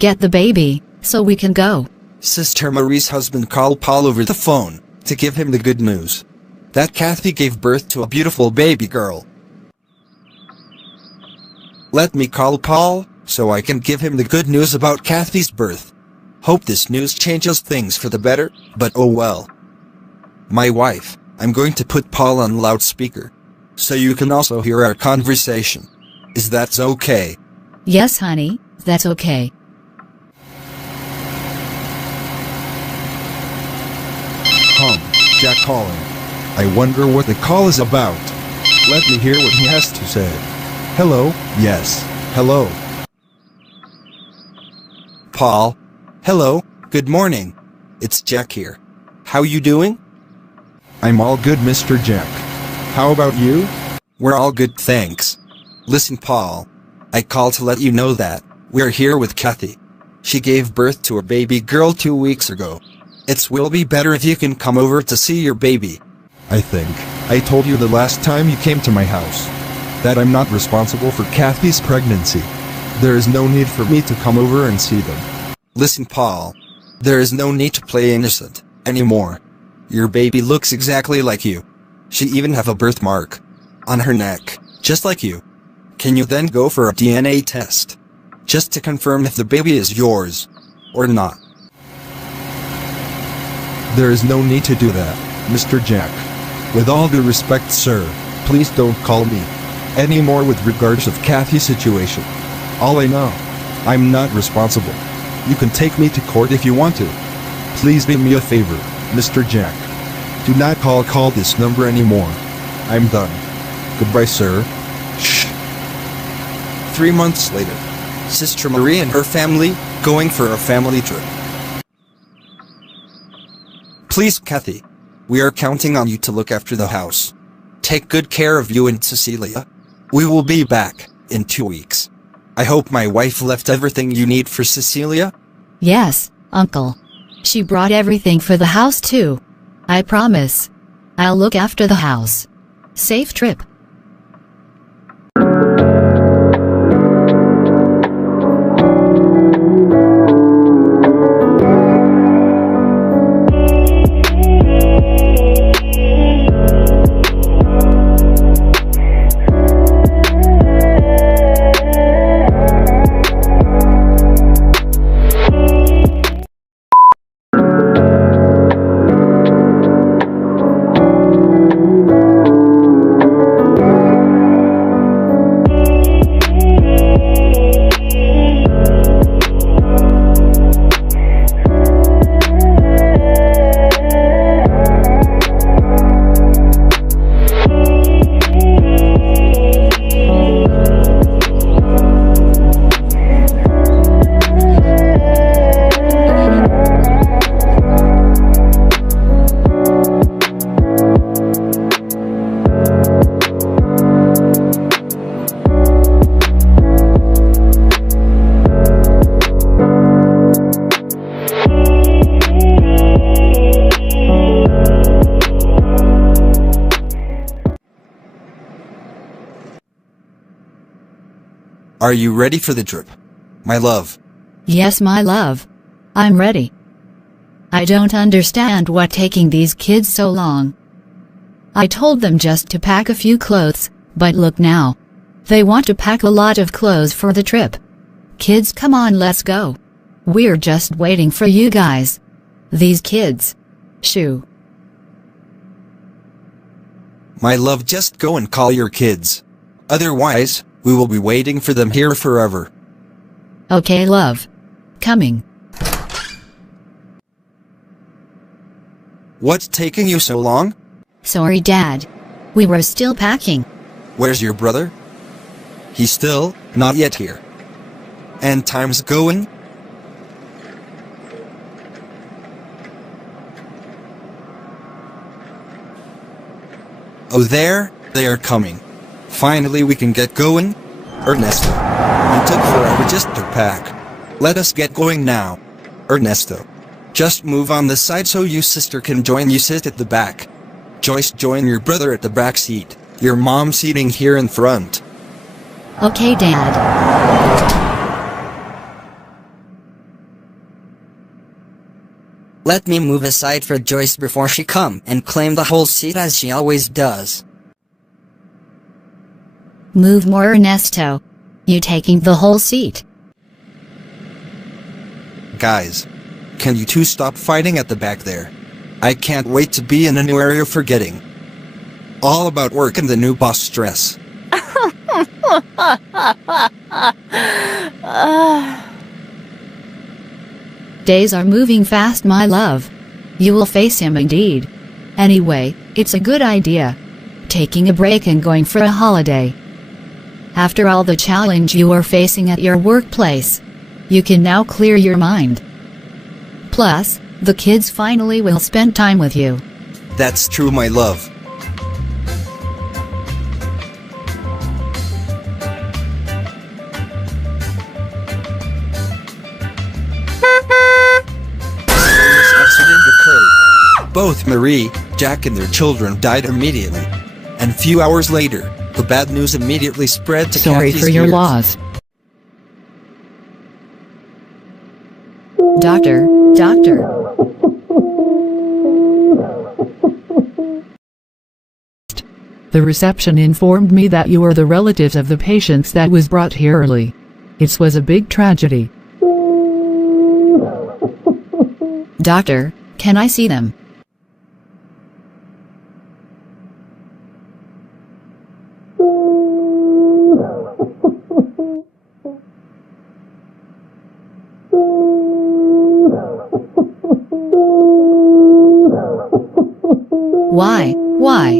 Get the baby, so we can go. Sister Marie's husband called Paul over the phone to give him the good news that Kathy gave birth to a beautiful baby girl. Let me call Paul, so I can give him the good news about Kathy's birth. Hope this news changes things for the better, but oh well. My wife, I'm going to put Paul on loudspeaker, so you can also hear our conversation. Is that okay? Yes, honey, that's okay. Jack calling. I wonder what the call is about. Let me hear what he has to say. Hello, yes, hello. Paul. Hello, good morning. It's Jack here. How you doing? I'm all good, Mr. Jack. How about you? We're all good, thanks. Listen, Paul. I called to let you know that we're here with Kathy. She gave birth to a baby girl 2 weeks ago. It will be better if you can come over to see your baby. I think I told you the last time you came to my house that I'm not responsible for Kathy's pregnancy. There is no need for me to come over and see them. Listen, Paul. There is no need to play innocent anymore. Your baby looks exactly like you. She even have a birthmark on her neck, just like you. Can you then go for a DNA test, just to confirm if the baby is yours or not? There is no need to do that, Mr. Jack. With all due respect, sir, please don't call me anymore with regards of Kathy's situation. All I know, I'm not responsible. You can take me to court if you want to. Please do me a favor, Mr. Jack. Do not call this number anymore. I'm done. Goodbye, sir. Shh. 3 months later, Sister Marie and her family going for a family trip. Please, Kathy, we are counting on you to look after the house. Take good care of you and Cecilia. We will be back in 2 weeks. I hope my wife left everything you need for Cecilia? Yes, Uncle. She brought everything for the house too. I promise. I'll look after the house. Safe trip. Are you ready for the trip, my love? Yes, my love. I'm ready. I don't understand what taking these kids so long. I told them just to pack a few clothes, but look now. They want to pack a lot of clothes for the trip. Kids, come on, let's go. We're just waiting for you guys. These kids. Shoo. My love, just go and call your kids. Otherwise, we will be waiting for them here forever. Okay, love. Coming. What's taking you so long? Sorry, Dad. We were still packing. Where's your brother? He's still not yet here. And time's going? Oh, there, they are coming. Finally, we can get going. Ernesto, you took forever just to pack. Let us get going now. Ernesto, just move on the side so your sister can join you. Sit at the back. Joyce, join your brother at the back seat. Your mom seating here in front. Okay, Dad. Let me move aside for Joyce before she come and claim the whole seat as she always does. Move more, Ernesto. You taking the whole seat. Guys, can you two stop fighting at the back there? I can't wait to be in a new area forgetting all about work and the new boss stress. Days are moving fast, my love. You will face him indeed. Anyway, it's a good idea. Taking a break and going for a holiday. After all the challenge you are facing at your workplace, you can now clear your mind. Plus, the kids finally will spend time with you. That's true, my love. This accident occurred. Both Marie, Jack and their children died immediately. And a few hours later, the bad news immediately spread to Sorry Kathy's for your ears. loss. Doctor. The reception informed me that you are the relatives of the patients that was brought here early. It was a big tragedy. Doctor, can I see them? Why? Why?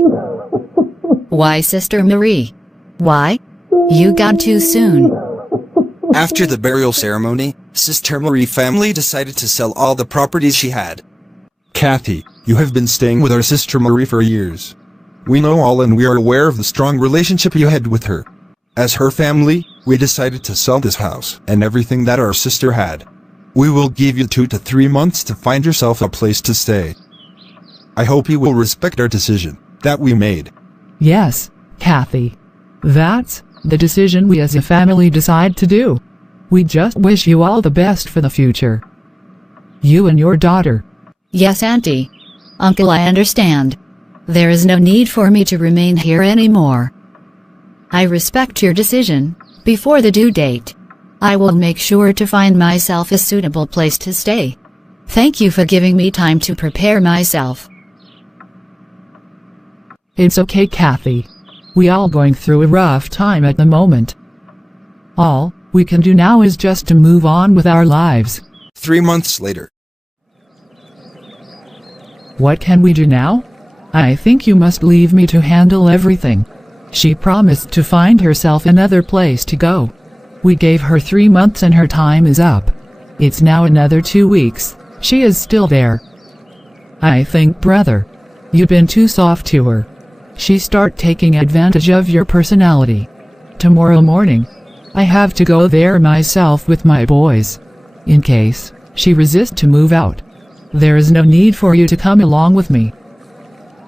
Why, Sister Marie? Why? You got too soon. After the burial ceremony, Sister Marie family decided to sell all the properties she had. Kathy, you have been staying with our sister Marie for years. We know all and we are aware of the strong relationship you had with her. As her family, we decided to sell this house and everything that our sister had. We will give you 2 to 3 months to find yourself a place to stay. I hope you will respect our decision that we made. Yes, Kathy. That's the decision we as a family decide to do. We just wish you all the best for the future. You and your daughter. Yes, Auntie. Uncle, I understand. There is no need for me to remain here anymore. I respect your decision. Before the due date, I will make sure to find myself a suitable place to stay. Thank you for giving me time to prepare myself. It's okay, Kathy. We all going through a rough time at the moment. All we can do now is just to move on with our lives. 3 months later. What can we do now? I think you must leave me to handle everything. She promised to find herself another place to go. We gave her 3 months and her time is up. It's now another 2 weeks. She is still there. I think, brother, you've been too soft to her. She start taking advantage of your personality. Tomorrow morning, I have to go there myself with my boys. In case she resists to move out, there is no need for you to come along with me.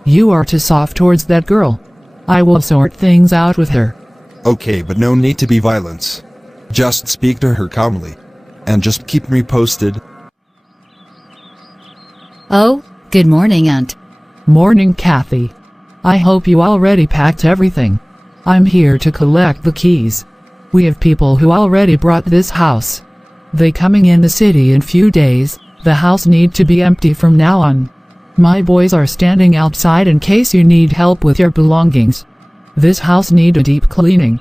You are too soft towards that girl. I will sort things out with her. Okay, but no need to be violence. Just speak to her calmly. And just keep me posted. Oh, good morning, Aunt. Morning, Kathy. I hope you already packed everything. I'm here to collect the keys. We have people who already brought this house. They coming in the city in few days. The house need to be empty from now on. My boys are standing outside in case you need help with your belongings. This house need a deep cleaning.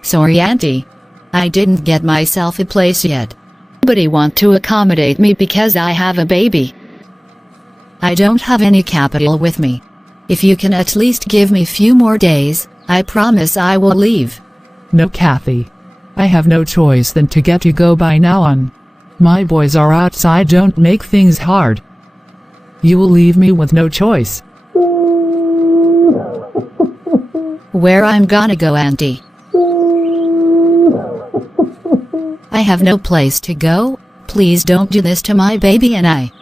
Sorry, Auntie. I didn't get myself a place yet. Nobody want to accommodate me because I have a baby. I don't have any capital with me. If you can at least give me few more days, I promise I will leave. No, Kathy. I have no choice than to get you go by now on. My boys are outside, don't make things hard. You will leave me with no choice. Where I'm gonna go, Auntie? I have no place to go. Please don't do this to my baby and I.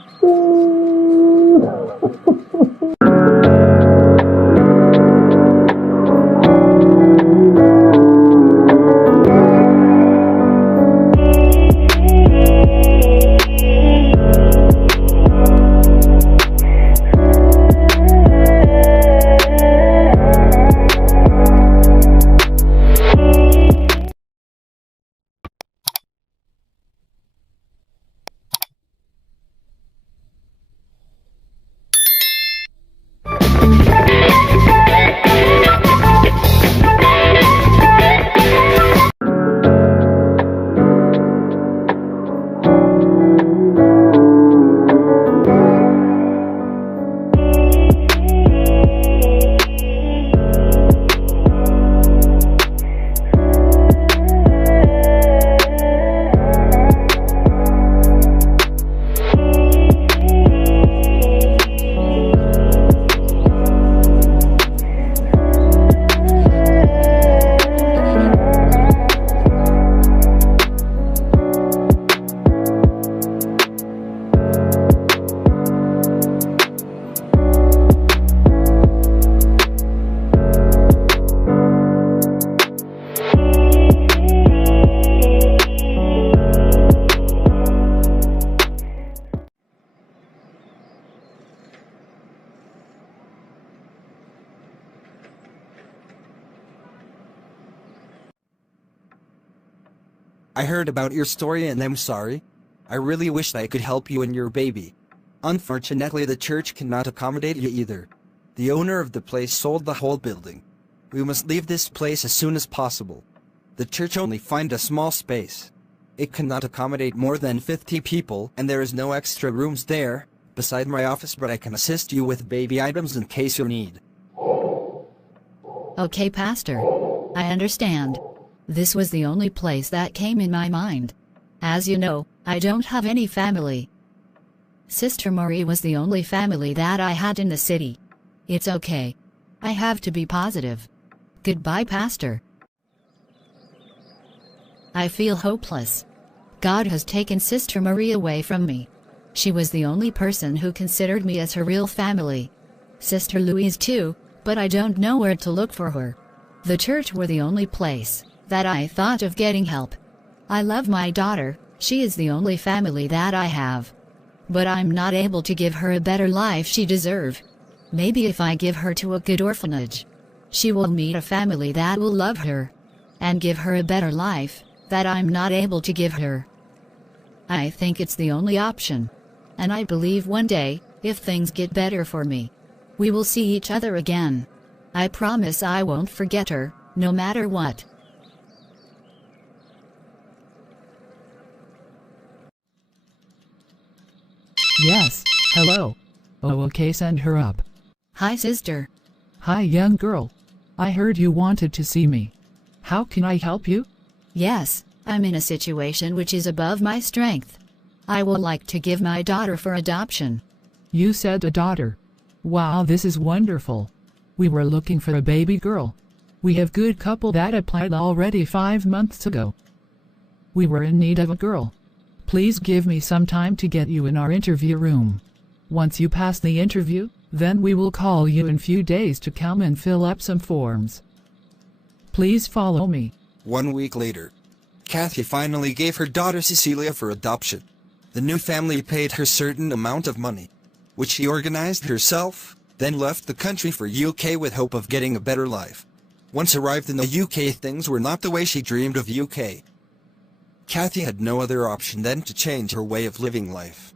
I heard about your story and I'm sorry. I really wish I could help you and your baby. Unfortunately, the church cannot accommodate you either. The owner of the place sold the whole building. We must leave this place as soon as possible. The church only find a small space. It cannot accommodate more than 50 people and there is no extra rooms there. beside my office, but I can assist you with baby items in case you need. Okay, Pastor. I understand. This was the only place that came in my mind. As you know, I don't have any family. Sister Marie was the only family that I had in the city. It's okay. I have to be positive. Goodbye, Pastor. I feel hopeless. God has taken Sister Marie away from me. She was the only person who considered me as her real family. Sister Louise too, but I don't know where to look for her. The church were the only place that I thought of getting help. I love my daughter, she is the only family that I have. But I'm not able to give her a better life she deserves. Maybe if I give her to a good orphanage, she will meet a family that will love her and give her a better life that I'm not able to give her. I think it's the only option. And I believe one day, if things get better for me, we will see each other again. I promise I won't forget her, no matter what. Yes, hello. Oh, okay, send her up. Hi, sister. Hi, young girl. I heard you wanted to see me. How can I help you? Yes, I'm in a situation which is above my strength. I would like to give my daughter for adoption. You said a daughter. Wow, this is wonderful. We were looking for a baby girl. We have good couple that applied already 5 months ago. We were in need of a girl. Please give me some time to get you in our interview room. Once you pass the interview, then we will call you in few days to come and fill up some forms. Please follow me. 1 week later, Kathy finally gave her daughter Cecilia for adoption. The new family paid her certain amount of money, which she organized herself, then left the country for UK with hope of getting a better life. Once arrived in the UK, things were not the way she dreamed of UK. Kathy had no other option than to change her way of living life.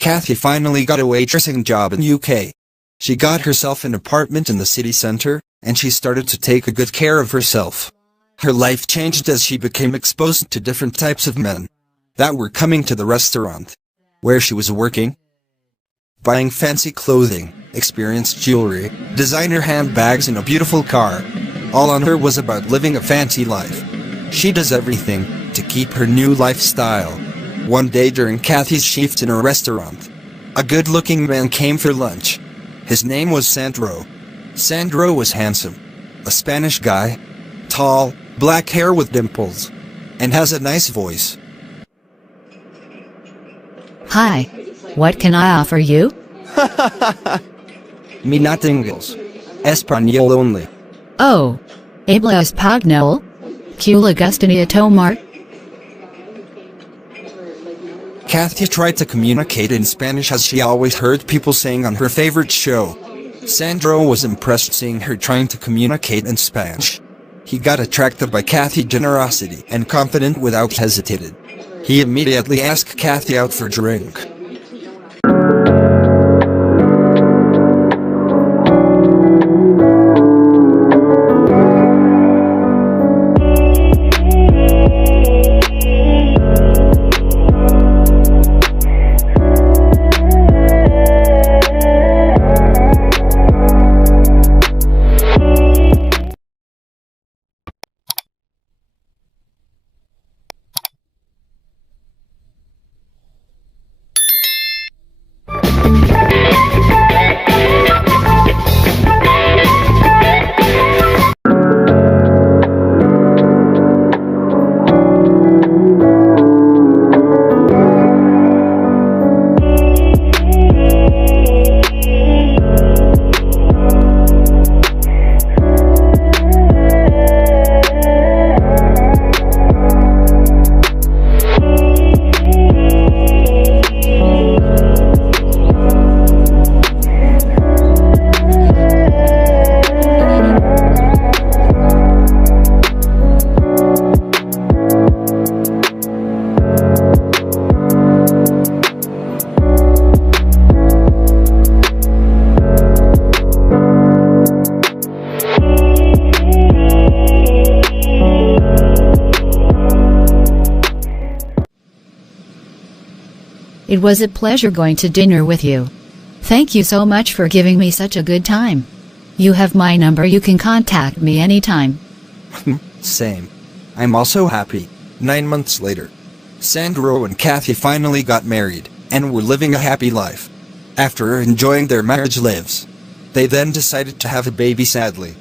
Kathy finally got a waitressing job in UK. She got herself an apartment in the city center, and she started to take a good care of herself. Her life changed as she became exposed to different types of men that were coming to the restaurant where she was working, buying fancy clothing, experienced jewelry, designer handbags and a beautiful car. All on her was about living a fancy life. She does everything to keep her new lifestyle. One day during Kathy's shift in a restaurant, a good-looking man came for lunch. His name was Sandro. Sandro was handsome. A Spanish guy. Tall, black hair with dimples. And has a nice voice. Hi. What can I offer you? Me not English. Espanol only. Oh. Habla español? Que le gustaría tomar? Kathy tried to communicate in Spanish as she always heard people saying on her favorite show. Sandro was impressed seeing her trying to communicate in Spanish. He got attracted by Kathy's generosity and confident without hesitated. He immediately asked Kathy out for a drink. It was a pleasure going to dinner with you. Thank you so much for giving me such a good time. You have my number, you can contact me anytime. Same. I'm also happy. 9 months later, Sandro and Kathy finally got married, and were living a happy life. After enjoying their marriage lives, they then decided to have a baby. Sadly,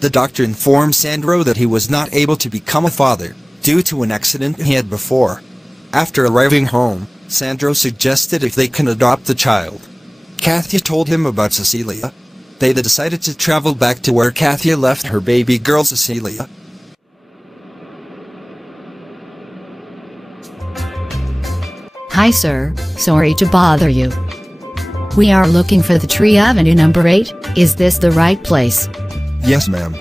the doctor informed Sandro that he was not able to become a father, due to an accident he had before. After arriving home, Sandro suggested if they can adopt the child. Kathy told him about Cecilia. They decided to travel back to where Kathy left her baby girl Cecilia. Hi sir, sorry to bother you. We are looking for the Tree Avenue number 8, is this the right place? Yes, ma'am.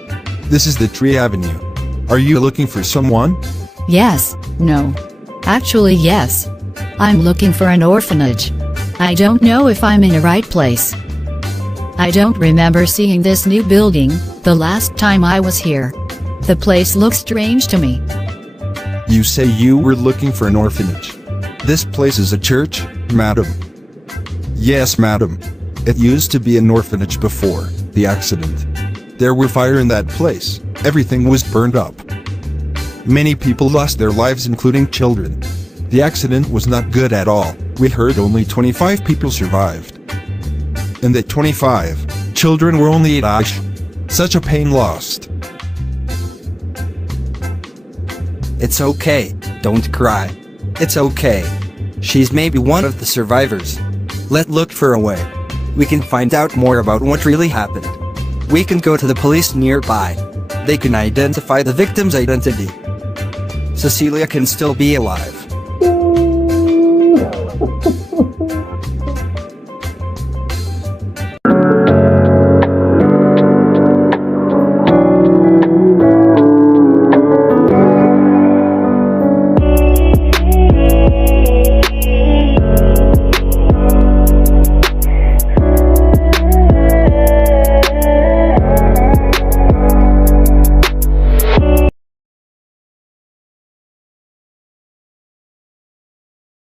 This is the Tree Avenue. Are you looking for someone? Yes, no. Actually yes. I'm looking for an orphanage. I don't know if I'm in the right place. I don't remember seeing this new building, the last time I was here. The place looks strange to me. You say you were looking for an orphanage. This place is a church, madam. Yes, madam. It used to be an orphanage before the accident. There were fire in that place. Everything was burned up. Many people lost their lives, including children. The accident was not good at all. We heard only 25 people survived. And the 25 children were only 8. Such a pain lost. It's okay, don't cry. It's okay. She's maybe one of the survivors. Let's look for a way. We can find out more about what really happened. We can go to the police nearby. They can identify the victim's identity. Cecilia can still be alive.